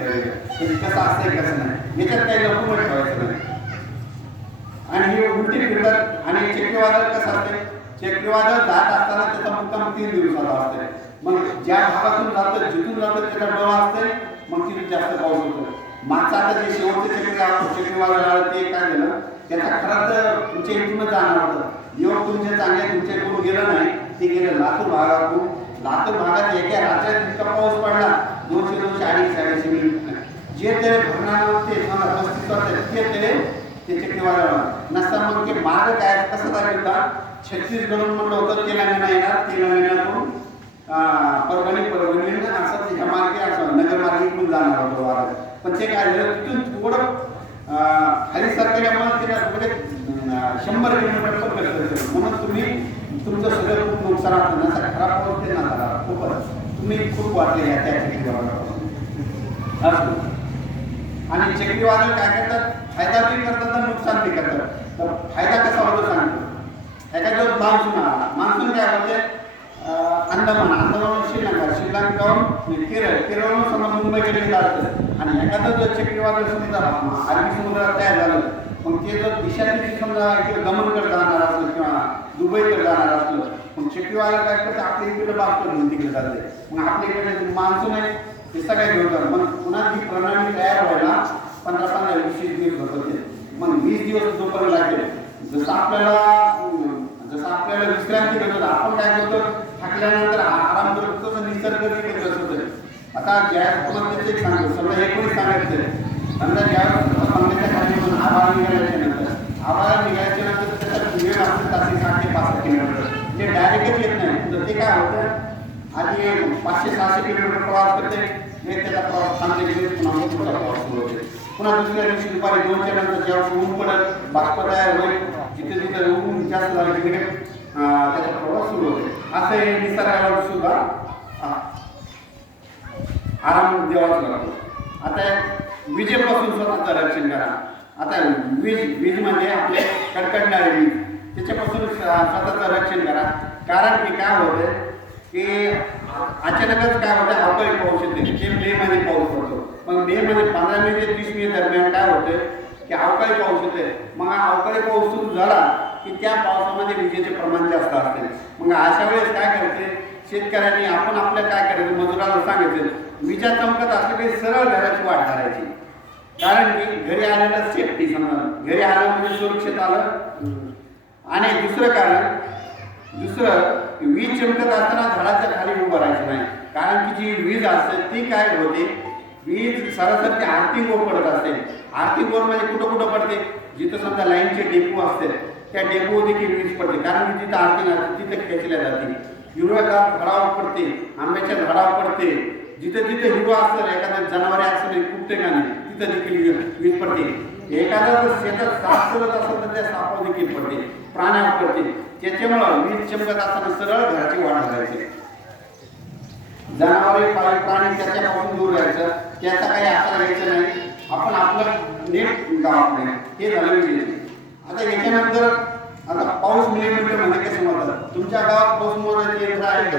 कसं असतंय कसं नाही याच्यात काही लपून ठेवायचं नाही. आणि हे उलटी फिरतात. आणि चक्रीवादळ कसं असते चक्रीवादळ जात असताना त्याचा मुक्काम 3 दिवसाचा असते. मग ज्या भागातून जातं जिथून जातं त्याचा डोळा असते मग तिथे जास्त पाऊस होतो. मागचा आता जे शेवटचे चक्रीवादळ आलं ते काय झालं त्याचा खरंच तुमच्या इथूनच जाणार होतं. योग तुमचे चांगले तुमच्याकडून गेलं नाही ते गेलं लातूर भागातून. लातूर भागात एका रात्रीत इतका पाऊस पडला 200-200 250 मिनिट जे ते भरणार ते 35 वर्ष ते चक्रीवादळ नसता. मग ते मार्ग काय कसं झालं होता छत्तीसगडून म्हटलं होतं तेलंगणा येणार तेलंगणातून परभणी असं ह्या मार्गे असं नगर मार्गेतून जाणार होतं वारं. पण ते काय झालं तिथून थोडं खाली सरकारल्यामुळे त्याला म्हणजे 100 किलोमीटर पण करत म्हणून तुम्ही तुमचं सगळं खूप नुकसान होतं खराब पाऊस ते ना झाला खूपच तुम्ही खूप वाढले या त्या चक्रीवादळापासून. आणि चक्रीवादळ काय करतात फायदा बी करतात तर नुकसान बी करतात. तर फायदा कसा होतो सांगतो. एखाद्या मान्सून आला मान्सून काय होते अंदमान श्रीलंकाहून केरळहून समजा मुंबईकडे जातं आणि एखादं जर चक्रीवादळ समजा अरबी समुद्रात तयार झालं मग ते जर दिशा तिथे समजा इकडे गमनकडे जाणार असलं किंवा दुबईकडे जाणार असलं मग चक्रीवादळ काय करतं आपल्या इकडे बाजू घेऊन तिकडे जाते. मग आपल्या इकडे मान्सून आहे हे सगळ्या घेऊन जातात. मग पुन्हा ती प्रणाली तयार व्हायला 15-20 दिवस होत होते. मग 20 दिवस जोपर्यंत लागेल जसं आपल्याला विश्रांती करतो आपण काय करतो थकल्यानंतर आराम करतो तसं निसर्ग करत असतो. आता ज्यावेळेस तुम्हाला त्याचे सांगतो समजा हे कोणी सांगायचं समजा ज्यावेळेस पंखाच्या खाली आभाळ निघाल्याच्या नंतर आभाळ निघाल्याच्या नंतर त्याचा वेळ असतो 60-65 किलोमीटर ते डायरेक्टच येत नाही. तर ते काय होतं आधी 500-600 किलोमीटर प्रवास करते त्याचा प्रवास थांबते पुन्हा प्रवास सुरू होते. पुन्हा दुसऱ्या दिवशी दुपारी 2च्या नंतर जेव्हा ऊन पडत बाष्प तयार होईल जिथे जिथे ऊन जास्त झाले तिकडे त्याचा प्रवास सुरू होते. असं हे निसर्गाला सुद्धा आराम द्यावाच लागतो. आता विजेपासून स्वतःचं रक्षण करा. आता वीज म्हणजे आपले कडकडणारे वीज त्याच्यापासून स्वतःचं रक्षण करा. कारण की काय होतं की अचानकच काय होतं अवकाळी पाऊस येते ते मेमध्ये पाऊस पडतो. मग मेमध्ये 15 मे ते 30 मे दरम्यान काय होतं की अवकाळी पाऊस येते. मग हा अवकाळी पाऊस सुरू झाला की त्या पावसामध्ये विजेचे प्रमाण जास्त असते. मग अशा वेळेस काय करते शेतकऱ्यांनी आपण आपल्या काय करायचं, मजुराला सांगायचं विजा चमकत असलं की सरळ घराची वाट करायची. कारण की घरी आलेलं सेफ्टी, समजा घरी आलं म्हणजे सुरक्षित आलं. आणि दुसरं वीज चमकत असताना झाडाच्या खाली उभं राहायचं नाही. कारण की जी वीज असते ती काय होते, वीज सरासरी आर्थिंग वर पडत असते. आर्थिंग वर म्हणजे कुठं कुठं पडते, जिथं समजा लाईनचे डेपो असते त्या डेपो देखील वीज पडते. कारण की जिथं आर्थिंग असते तिथं खेचल्या जाते. हिरव्यागार झाडावर पडते, आंब्याच्या झाडावर पडते, जिथं जिथं हिरवा असतं एखाद्या जनावरे असतं खूप ठिकाणी तिथं देखील वीज पडते. एखादा जर शेतात साप करत असेल तर त्या सापावर देखील पडते, प्राण्यावर पडते. त्याच्यामुळं वीज चमकत असताना सरळ घराची वाट घालायची. जनावरे प्राणी त्याच्यापासून दूर राहायचं, त्याचा काही आकार घ्यायचा नाही. आपण आपलं नीट गावात नाही. हे झालं विजेचे. आता याच्यानंतर आता पाऊस मिलीमीटर मध्ये कसं म्हणतात, तुमच्या गावात पाऊस मोजायचे यंत्र आहे का?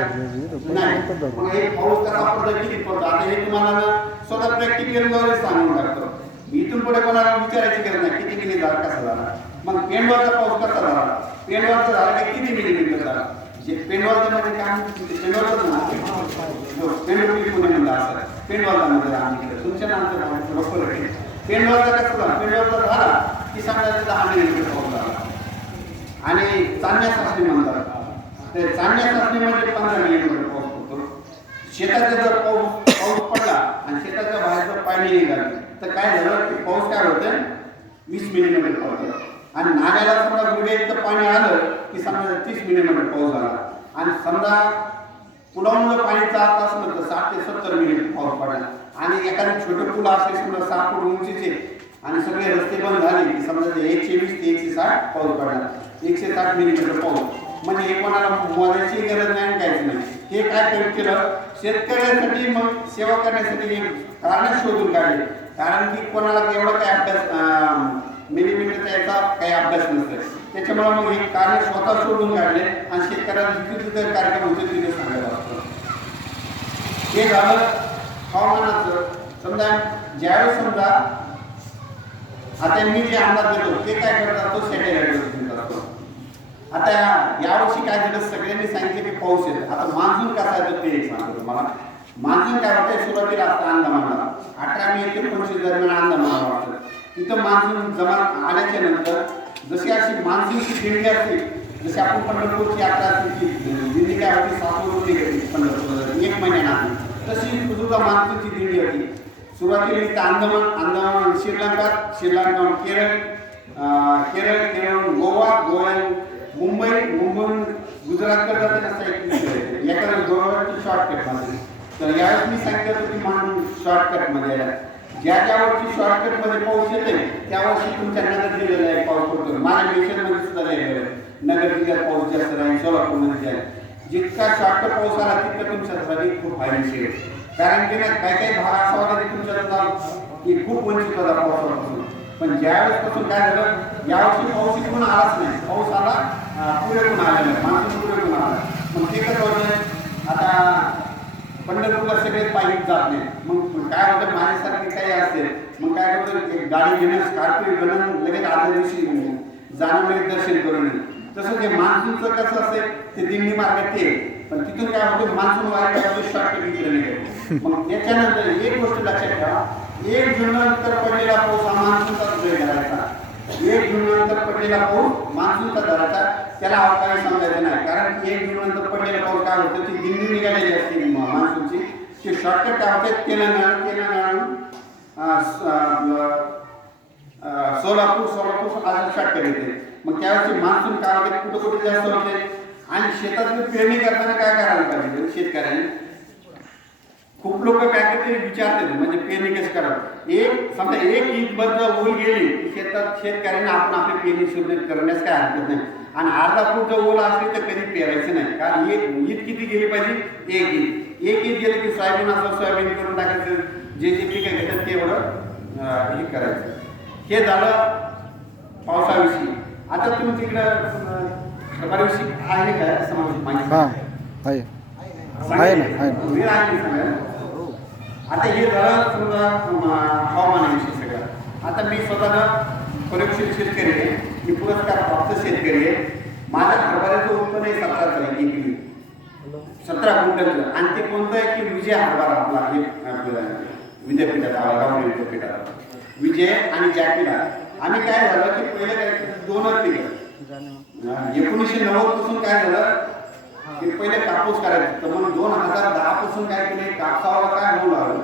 नाही. मग हे पाऊस कसा पडतो, किती पडतो, आता हे तुम्हाला स्वतः प्रॅक्टिकलद्वारे सांगून टाकतो. इथून पुढे कोणाला विचारायची गरज नाही किती मिली झाला, कसा झाला. मग पेंडवरचा पाऊस कसा झाला, पेंडवरचा झाला की किती मिलीमीटर झाला. जे पेंडवरचं म्हणजे काय, पेंडवरचं ना पेंडवरी कोणी म्हणलं असं, पेंडवरचा म्हणजे आम्ही तुमच्या नामचं बरोबर आहे. पेंडवरचा कसा झाला, पेंडवरचा झाला की समजा 10 मिलीमीटर पाऊस झाला. आणि चांदण्या चाचणी म्हणतात, ते चांदण्या चाचणीमध्ये 15 मिलीमीटर पाऊस पडतो. शेताचा जर पाऊस पडला आणि शेताच्या बाहेर जर पाणी निघालं तर काय झालं की पाऊस काय होतं, 20 मिलीमीटर पडतं. आणि नाल्याला समजा गुडघ्याइतकं पाणी आलं की समजा 30 मिलीमीटर पाऊस झाला. आणि समजा पुलावून पाणी जात असलं तर 60 ते 70 मिलीमीटर पाऊस पडला. आणि एखादे छोटे पूल असले समजा 6 फूट उंचीचे आणि सगळे रस्ते बंद झाले की समजा 120 ते 160 पाऊस पडला, 160 मिलीमीटर पाऊस. म्हणजे हे कोणाला मोजायची गरज नाही, काहीच नाही. हे काय केलं शेतकऱ्यांसाठी, मग सेवा करण्यासाठी हे कारण शोधून काढले. कारण की कोणाला एवढं काय अभ्यास मिलीमीटरचा याचा काही अभ्यास नसतो. त्याच्यामुळे मग हे कारण स्वतः शोधून काढले आणि शेतकऱ्यांना जिथे जिथे कार्यक्रम होते तिथे सांगायला असतो. हे झालं हवामानाचं. समजा ज्यावेळेस समजा आता मी जे अंदाज देतो ते काय करतात, तो सॅटेलाइट करतो. आता यावर्षी काय झालं, सगळ्यांनी सांगितलं की पाऊस येतो. आता मान्सून कसा येतो ते एक सांगतो तुम्हाला. मान्सून काय होतं, सुरुवातीला असतं अंदमानला 18 मे ते 25 दरम्यान अंदमानला वाटतं. तिथं मान्सून जमा आल्याच्या नंतर जशी अशी मान्सूनची दिंडी असते, जशी आपण पंढरपूरची यात्रा असते दिंडी काय होती, सासूर निघाली पंढरपूर 1 महिन्यानं, तशी सुद्धा मान्सूनची दिंडी होती. सुरुवातीला इथं अंदमान श्रीलंका केरळ गोवा मुंबई गुजरातकडे जाते असं एखाद्या गोव्यावरती शॉर्टकटमध्ये. तर यावेळेस मी सांगितलं होतं की म्हणून शॉर्टकटमध्ये ज्या शॉर्टकटमध्ये पाऊस येते त्यावर्षी तुमच्या नगर जिल्ह्याला पाऊस पडतो. माझ्या मिशनमध्ये सुद्धा लिहिलेलं नगर जिल्ह्यात पाऊस जास्त राहील, सोलापूरमध्ये जाईल. जितका शॉर्टकट पाऊस आला तितका तुमच्यासाठी खूप फायदेशीर आहे. कारण की नाही काही काही भाग असा होता की तुमच्या की खूप वंचित होता पावसापासून. पण ज्यावेळेस पासून काय झालं, यावर्षी पाऊस इकडून आलाच नाही. पाऊस आला पुढेकडून आलेला आहे, मान्सून पुढेकडून आला. मग ते कसं होतं, आता पंढरपूरला सगळेच पायी जात नाही. मग काय होतं, माझ्यासारखे काही असेल मग काय होतं, एक गाडी घेणं स्कॉर्पिओ घेणं लगेच आदल्या दिवशी जाणं दर्शन करून. तसं ते मान्सूनचं कसं असेल ते दिंडी मार्गात ते, पण तिथून काय होतं मान्सून वाढल्यावर शॉर्टकट इकडे निघाले. मग त्याच्यानंतर एक गोष्ट लक्षात ठेवा, 1 जून नंतर पडलेला पाऊस हा मान्सूनचाच वेळ धरायचा. 1 जून नंतर पडलेला पाऊस मान्सूनचा धरायचा, त्याला अवकाळी समजायचं नाही. कारण 1 जून नंतर पडलेला पाऊस काय होतं, ती दिंडी निघालेली असते मान्सूनची, ते शॉर्टकट काय होते तेलंगणा सोलापूर असं शॉर्टकट येते. मग त्यावेळेस मान्सून काय होते, कुठं कुठे जास्त होते. आणि शेतातली पेरणी करताना काय करायला पाहिजे शेतकऱ्यांनी, खूप लोक काय करते विचारतात म्हणजे पेरणी कसं करावं. समजा एक ईदभर जर ओल गेली शेतात शेतकऱ्यांना आपण आपली पेरणी सुरू करण्यास काय हरकत नाही. आणि अर्धा फूट जर ओल असली तर कधी पेरायचं नाही. कारण ईद किती गेली पाहिजे, एक ईद गेली की सोयाबीन असं सोयाबीन करून टाकायचं, जे पिकं घेतात ते एवढं हे करायचं. हे झालं पावसाविषयी. आता तुम्ही तिकडं खबरविषयी आहे काय समाज माहिती आहे ना. आता हे झालं समजा हवामानाविषयी सगळं. आता मी स्वतः प्रयोगशील शेतकरी आहे, मी पुरस्कार प्राप्त शेतकरी आहे. माझ्या हरभऱ्याचं उत्पन्न 17 एकरी. 17 क्विंटलचं. आणि ते कोणतं आहे की विजय हरभरा आपला हे विद्यापीठात गावठी विद्यापीठात विजय आणि जॅकीला. आम्ही काय झालं की पहिले काय 2च पिकं 1990 पासून काय झालं की पहिले कापूस करायचं. तर मग 2010 पासून काय केले कापसाला काय होऊ लागलं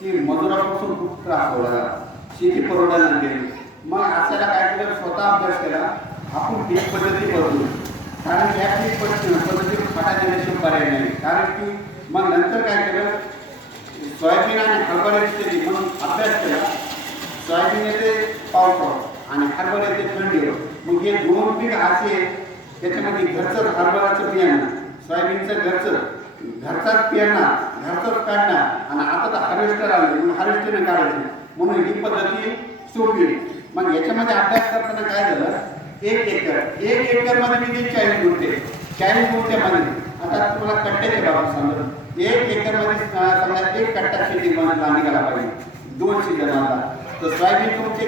की मजुरापासून खूप त्रास होऊ शेती परवडायला गेली. मग असायला काय केलं स्वतः अभ्यास केला आपण पीक पद्धती बदलू. कारण या पीक पद्धती फाटा देण्याची पर्याय नाही. कारण की मग नंतर काय केलं सोयाबीन आणि हरभऱ्याची शेती म्हणून अभ्यास केला. सोयाबीन येते पावसाळ्यात आणि हरभरा येते थंडीवर. मग हे 2 पीक असे त्याच्यामध्ये घरचं हरभराचं बियाणं सोयाबीनचं घरचाच पेरणार घरचाच काढणार. आणि आता तर हार्वेस्टर आले म्हणून हार्वेस्टरने काढायचे म्हणून ही पद्धती सोपी. मग याच्यामध्ये अभ्यास करताना काय झालं 1 एकर मध्ये किती 40 गुंठ्यामध्ये. आता तुम्हाला कट्ट्याच्या बाबतीत सांगतो 1 एकर मध्ये समजा 1 कट्टा शेती निघाला पाहिजे 2 सीझनला. तर सोयाबीन तुमचे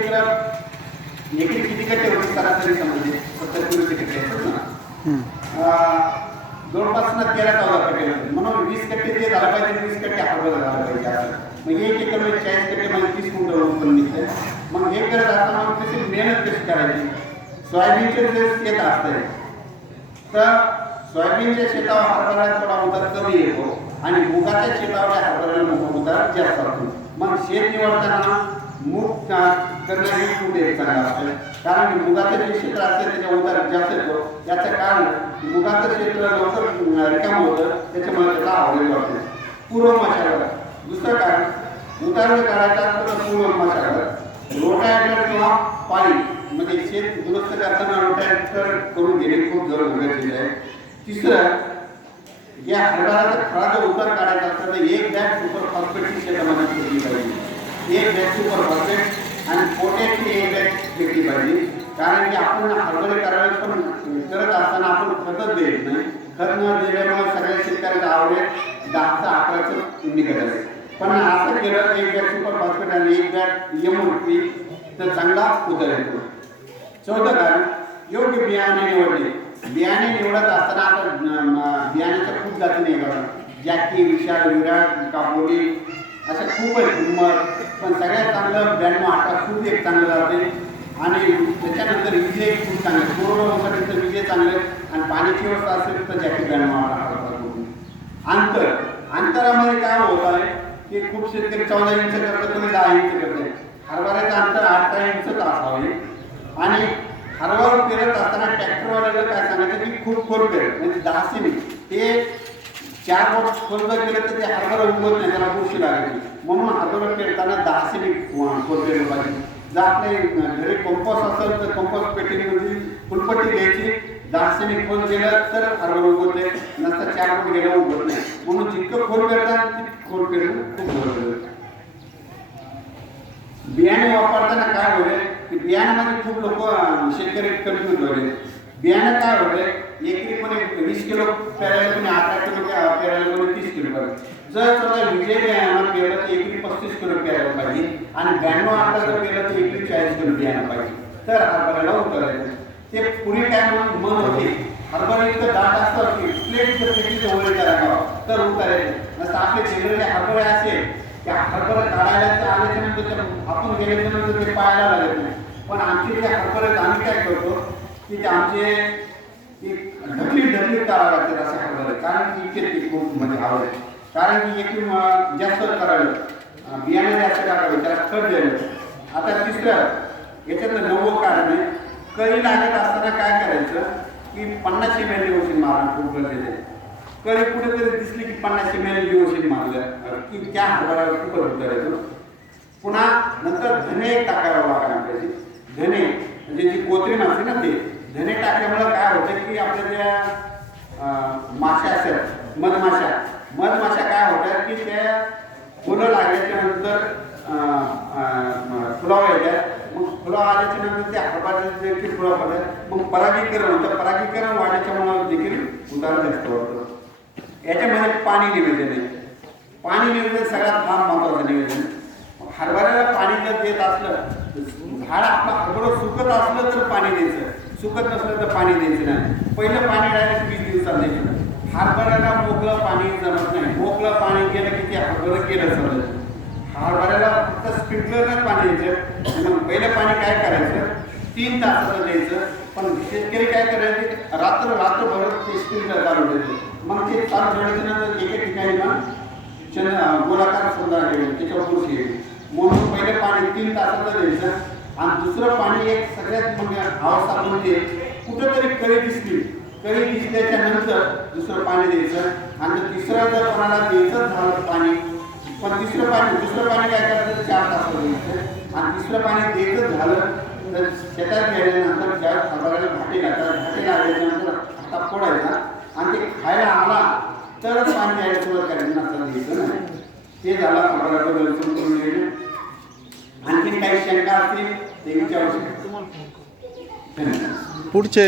एकरी किती कट्टे होते सरासरी समजते 70 किलो कट्टे असतात ना. जवळपास 13-14 कट्टे होते. म्हणून 20 कट्टे ते झालं पाहिजे 20 कट्टे हरभरा झाला पाहिजे असं. मग 1 एकर मध्ये 40 कट्टे मध्ये 30 क्विंटल उत्पन्न निघते. मग हे करत असताना मग कशी मेहनत कशी करायची. सोयाबीनचे जे शेत असते तर सोयाबीनच्या शेतावर हरभऱ्याला थोडा उतार कमी येतो आणि मुगाच्या शेतावर हरभऱ्याला उतार जास्त असतो. मग शेत निवडताना मूग करणं हे खूप एक चांगलं असतं. कारण की मुगाचं जे क्षेत्र असते त्याच्या उतार जास्त येतो. याचं कारण मुगाचं क्षेत्र लवकर रिकामं होतं त्याच्यामुळे त्याचा आवडेल वाटते. पूर्व मशागत दुसरं कारण उतार काढायचा तर पूर्व मशागत रोटावेटर किंवा पाणी म्हणजे शेत दुरुस्त करताना रोटावेटर करून घेणे खूप गरजेचं आहे. तिसरं या हरभऱ्याचा खरा जर उतार काढायचा असेल तर 1 बॅग सुपर फॉस्फेटची शेतामध्ये घेतली पाहिजे. 1 बॅग सुपर फॉस्फेट आणि पोटॅशची 1 बॅग घेतली पाहिजे. कारण की आपण हरभरे करायला पण करत असताना आपण खतच देत नाही. खत न दिल्यामुळे सगळ्या शेतकऱ्यांना आवडेल 10-11चं निघत आहे. पण असं केलं 1 बॅग सुपर फॉस्फेट आणि 1 बॅग एमओपी तर चांगला उतार येतो. चौथं कारण योग्य बियाणे निवडणे. बियाणे निवडत असताना आता बियाण्याच्या खूप जाती निघतात. जॅकी विशाल विराट कापोली अशा खूप आहेत हिंमत. पण सगळ्यात चांगलं 92-18 खूप एक चांगलं जाते. आणि त्याच्यानंतर विजय खूप चांगले कोरोनासाठी तर विजय चांगले आणि पाण्याची व्यवस्था असेल तर जॅकी 92-18. अंतरामध्ये काय होत आहे की खूप शेतकरी 14 इंच करतात कोणी 10 इंच करते. हरभऱ्याचं अंतर 8 इंच असावे. आणि हरभरा पेरत असताना ट्रॅक्टरवाल्याला काय सांगायचं की खूप खोल पेर म्हणजे 10 सेमी ते 4 बोट खोल जर केलं तर ते हरभरा उगवत नाही त्याला बुरशी लागायची. म्हणून हरभरा पेरताना 10 सेमी खोल पेरलं पाहिजे. जर आपले घरी कंपोस्ट असेल तर कंपोस्ट पेटीमध्ये फुलपट्टी घ्यायची 10 सेमी खोल गेलं तर हरभरा उगवते. नंतर 4 बोट गेलं उगवत नाही. म्हणून जितकं खोल पेरतात तितकं खोल पेरणं खूप गरजेचं आहे. बियाणे वापरताना काय होते की बियाण्यामध्ये खूप लोक शेतकरी कन्फ्यूज होते. बियाणं काय होते एकरी कोणी 20 किलो पेरायला कोणी 18 किलो पेरायला कोणी 30 किलो पेरायला. जर समजा विजय बियाणं पेरलं तर एकरी 35 किलो पेरायला पाहिजे आणि 92-18 जर पेरलं तर एकरी 40 किलो बियाणं पाहिजे तर हरभऱ्याला उतरायचं. ते पुढे काय मन होते हरभरा इतकं दाट असतं की प्लेट जर पेटीच्या वर करावं तर उतरायचं. नसतं आपले जनरली हरभरे असेल त्या हरभरा काढायला आल्याच्यानंतर आपण गेल्याच्यानंतर ते पाहायला लागत नाही. पण आमचे जे हरभरे आम्ही काय करतो की ते आमचे ढकलीत करावं लागते असे हरभरे. कारण की इतके ते खूप म्हणजे आवडते. कारण की एकूण जास्त करावे बियाणे जास्त टाकावे त्याला खत द्यावे. आता तिसरं याच्यातलं 9वं कारण आहे कळी लागत असताना काय करायचं की 50 ml औषध मारणं खूप गरजेचं आहे. कळी कुठेतरी दिसली की 50 ml औषध मारलं की त्या हरभऱ्यावर खूप उतरायचं. पुन्हा नंतर धने टाकावं लागणार आपल्याची. धने म्हणजे जी कोथळी असते ना ते धने टाकल्यामुळे काय होतं की आपल्या ज्या माश्या असतात मधमाशा काय होतात की त्या फुलं लागल्याच्या नंतर फुलावर येतात. मग फुलं आल्याच्या नंतर त्या हरभऱ्याचे देखील फुलं पडतात. मग परागीकरण होतं. परागीकरण वाढल्याच्या मुळे देखील उतार जास्त होतं. याच्यामध्ये पाणी नियोजन आहे. पाणी नियोजन सगळ्यात फार महत्त्वाचं नियोजन. हरभऱ्याला पाणी जर देत असलं झाड आपलं हरभरं सुकत असलं तर पाणी द्यायचं. सुकत नसलं तर पाणी द्यायचं नाही. पहिलं पाणी डायरेक्ट 20 दिवसात द्यायचं. हरभऱ्याला मोकळं पाणी जमत नाही. मोकळं पाणी गेलं की ते हरभरं केलं चालत. हरभऱ्याला फक्त स्प्रिंकलरच पाणी द्यायचं. मग पहिलं पाणी काय करायचं, 3 तासाचं द्यायचं. पण शेतकरी काय करायचे, रात्रभर ते स्प्रिंकलर चालू द्यायचे. मग ते चालू ठेवल्यानंतर एका ठिकाणी मग गोलाकार सुद्धा ठेवेल, त्याच्यावर बुरशी येईल. म्हणून पहिलं पाणी 3 तासाचं द्यायचं. आणि दुसरं पाणी एक सगळ्यात म्हणजे अवस्था म्हणजे कुठंतरी कळी दिसल्याच्या नंतर दुसरं पाणी द्यायचं. आणि तिसरं जर कोणाला द्यायचं झालं पाणी, पण दुसरं पाणी काय करायचं, 4 तास द्यायचं. आणि तिसरं पाणी द्यायचं झालं तर शेतात गेल्यानंतर ज्या हरभऱ्याला घाटे लागल्यानंतर हातात फोडायचा आणि ते खायला आला तरच पाणी द्यायला सुरुवात करायचं, नसतं द्यायचं नाही. ते झालं हरभऱ्याबद्दल समजून घेणं. आणखी काही शंका असतील ते विचारू शकतो. पुढचे